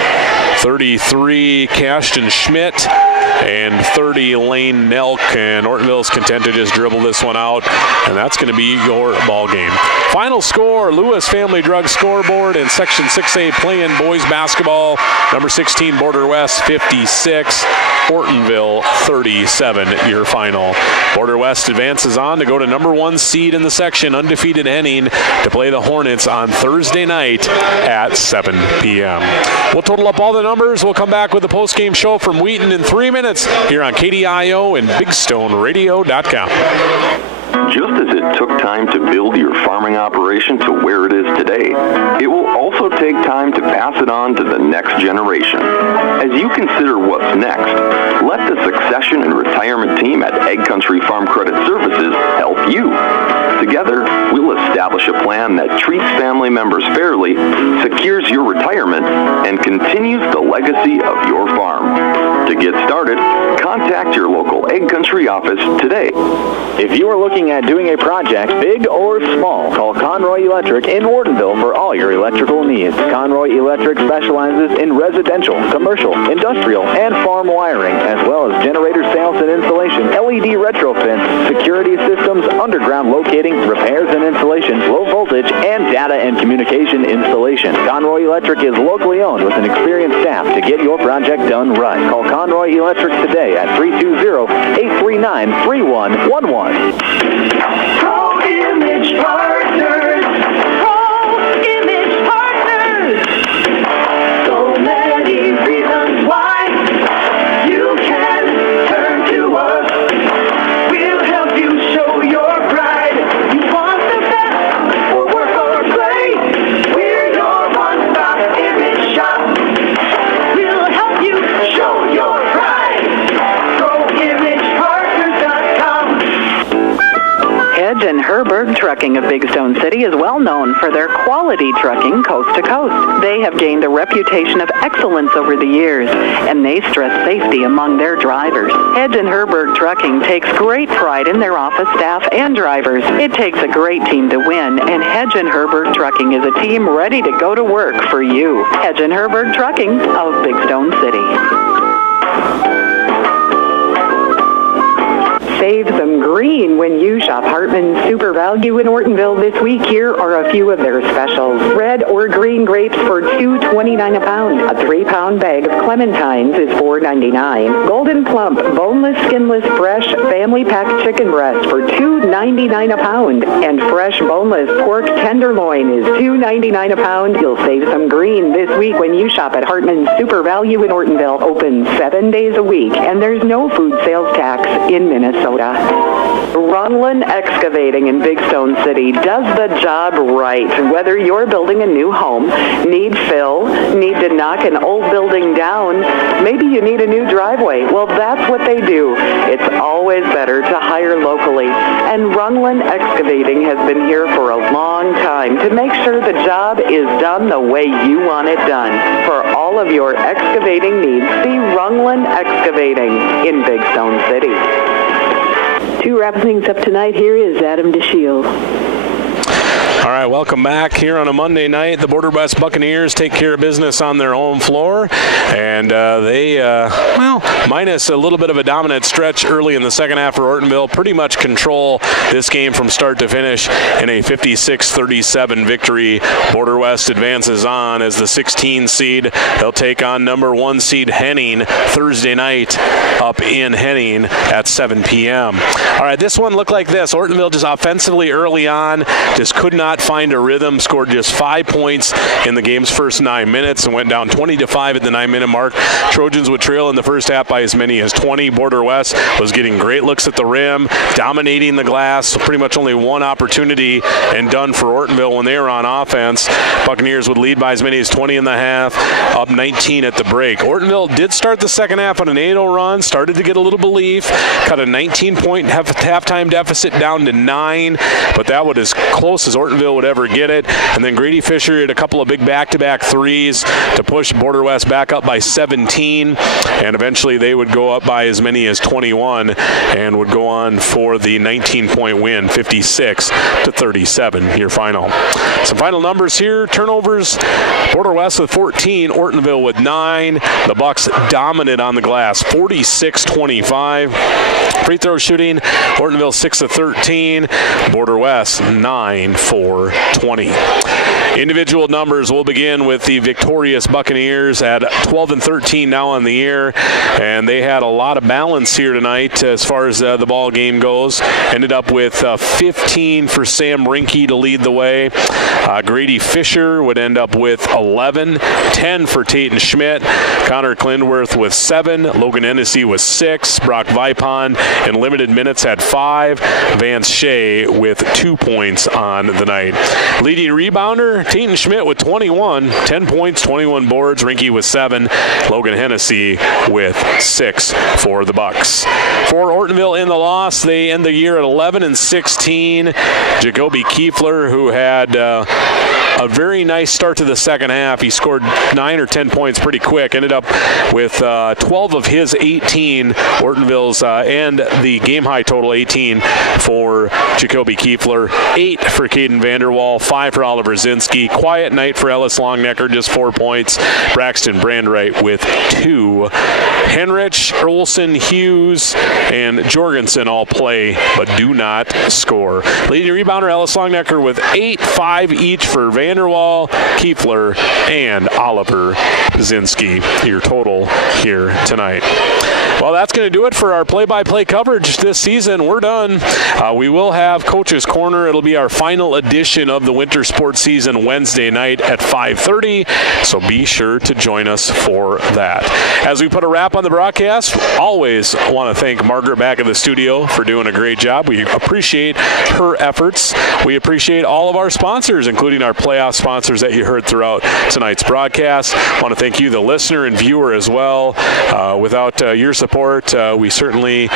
33, Cashton Schmidt. And 30, Lane Nelk. And Ortonville's content to just dribble this one out. And that's going to be your ball game. Final score, Lewis Family Drug Scoreboard and Section 6A play-in boys basketball. Number 16, Border West 56. Ortonville 37, your final. Border West advances on to go to number 1 seed in the section, undefeated Henning, to play the Hornets on Thursday night at 7 p.m. We'll total up all the numbers. We'll come back with the post-game show from Wheaton in 3 minutes here on KDIO and BigStoneRadio.com. Just as it took time to build your farming operation to where it is today, it will also take time to pass it on to the next generation. As you consider what's next, let the succession and retirement team at Ag Country Farm Credit Services help you. Together, we'll Establish a plan that treats family members fairly, secures your retirement, and continues the legacy of your farm. To get started, contact your local Egg Country office today. If you are looking at doing a project, big or small, call Conroy Electric in Ortonville for all your electrical needs. Conroy Electric specializes in residential, commercial, industrial, and farm wiring, as well as generator sales and installation, LED retrofits, security systems, underground locating, repairs and installation, low voltage, and data and communication installation. Conroy Electric is locally owned with an experienced staff to get your project done right. Call Conroy Electric today at 320-839-3111. Pro Image Partners. Pro Image Partners. So many reasons why you can turn to us. We'll help you show your pride. You want the best for work or play. We're your one-stop image shop. We'll help you show your pride. ProImagePartners.com. Hedge and Herberg Trucking of Big Stone City is well known for their quality trucking coast to coast. They have gained a reputation of excellence over the years, and they stress safety among their drivers. Hedge and Herberg Trucking takes great pride in their office staff and drivers. It takes a great team to win, and Hedge and Herberg Trucking is a team ready to go to work for you. Hedge and Herberg Trucking of Big Stone City. Save some green when you shop Hartman's Super Value in Ortonville this week. Here are a few of their specials. Red or green grapes for $2.29 a pound. A 3-pound bag of clementines is $4.99. Golden Plump, boneless, skinless, fresh, family pack chicken breast for $2.99 a pound. And fresh, boneless pork tenderloin is $2.99 a pound. You'll save some green this week when you shop at Hartman's Super Value in Ortonville. Open 7 days a week, and there's no food sales tax in Minnesota. Runlin Excavating in Big Stone City does the job right. Whether you're building a new home, need fill, need to knock an old building down, maybe you need a new driveway. Well, that's what they do. It's always better to hire locally. And Runlin Excavating has been here for a long time to make sure the job is done the way you want it done. For all of your excavating needs, see Runlin Excavating in Big Stone City. To wrap things up tonight, here is Adam DeShield. All right, welcome back here on a Monday night. The Border West Buccaneers take care of business on their home floor, and they, minus a little bit of a dominant stretch early in the second half for Ortonville, pretty much control this game from start to finish in a 56-37 victory. Border West advances on as the 16 seed. They'll take on number 1 seed Henning Thursday night up in Henning at 7 p.m. All right, this one looked like this. Ortonville just offensively early on just could not find a rhythm, scored just 5 points in the game's first 9 minutes and went down 20-5 at the 9-minute mark. Trojans would trail in the first half by as many as 20. Border West was getting great looks at the rim, dominating the glass, pretty much only one opportunity and done for Ortonville when they were on offense. Buccaneers would lead by as many as 20 in the half, up 19 at the break. Ortonville did start the second half on an 8-0 run, started to get a little belief, cut a 19-point halftime deficit down to 9, but that was as close as Ortonville would ever get it. And then Grady Fisher hit a couple of big back-to-back threes to push Border West back up by 17, and eventually they would go up by as many as 21 and would go on for the 19-point win, 56-37, your final. Some final numbers here. Turnovers, Border West with 14, Ortonville with 9. The Bucks dominant on the glass, 46-25. Free throw shooting, Ortonville 6-13, Border West 9-for-20. Individual numbers, we'll begin with the victorious Buccaneers at 12-13 now on the year, and they had a lot of balance here tonight as far as the ball game goes. Ended up with 15 for Sam Rinke to lead the way. Grady Fisher would end up with 11, 10 for Tatum Schmidt, Connor Klindworth with 7, Logan Hennessy with 6, Brock Vipon in limited minutes had 5, Vance Shea with 2 points on the night. tonight. Leading rebounder, Tatum Schmidt with 21, 10 points, 21 boards. Rinke with 7. Logan Hennessy with 6 for the Bucks. For Ortonville in the loss, they end the year at 11-16. Jacoby Kiefler, who had a very nice start to the second half. He scored 9 or 10 points pretty quick. Ended up with 12 of his 18, Ortonville's, and the game-high total 18 for Jacoby Kiefler, 8 for Caden Vanderwall, 5 for Oliver Zinski. Quiet night for Ellis Longnecker, just 4 points. Braxton Brandwright with 2. Henrich, Olson, Hughes, and Jorgensen all play but do not score. Leading rebounder Ellis Longnecker with 8, 5 each for Vanderwall, Kiefler, and Oliver Zinski. Your total here tonight. Well, that's going to do it for our play-by-play coverage this season. We're done. We will have Coach's Corner. It'll be our final edition of the winter sports season Wednesday night at 5:30, so be sure to join us for that. As we put a wrap on the broadcast, always want to thank Margaret back in the studio for doing a great job. We appreciate her efforts. We appreciate all of our sponsors, including our playoff sponsors that you heard throughout tonight's broadcast. I want to thank you, the listener and viewer, as well. Without your support, we certainly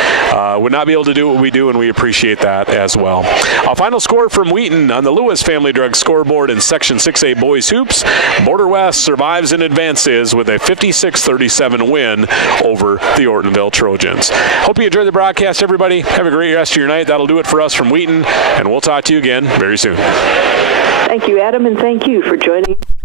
would not be able to do what we do, and we appreciate that as well. A final score from Wheaton on the Lewis Family Drug scoreboard in Section 6A Boys Hoops. Border West survives and advances with a 56-37 win over the Ortonville Trojans. Hope you enjoyed the broadcast, everybody. Have a great rest of your night. That'll do it for us from Wheaton, and we'll talk to you again very soon. Thank you, Adam, and thank you for joining us.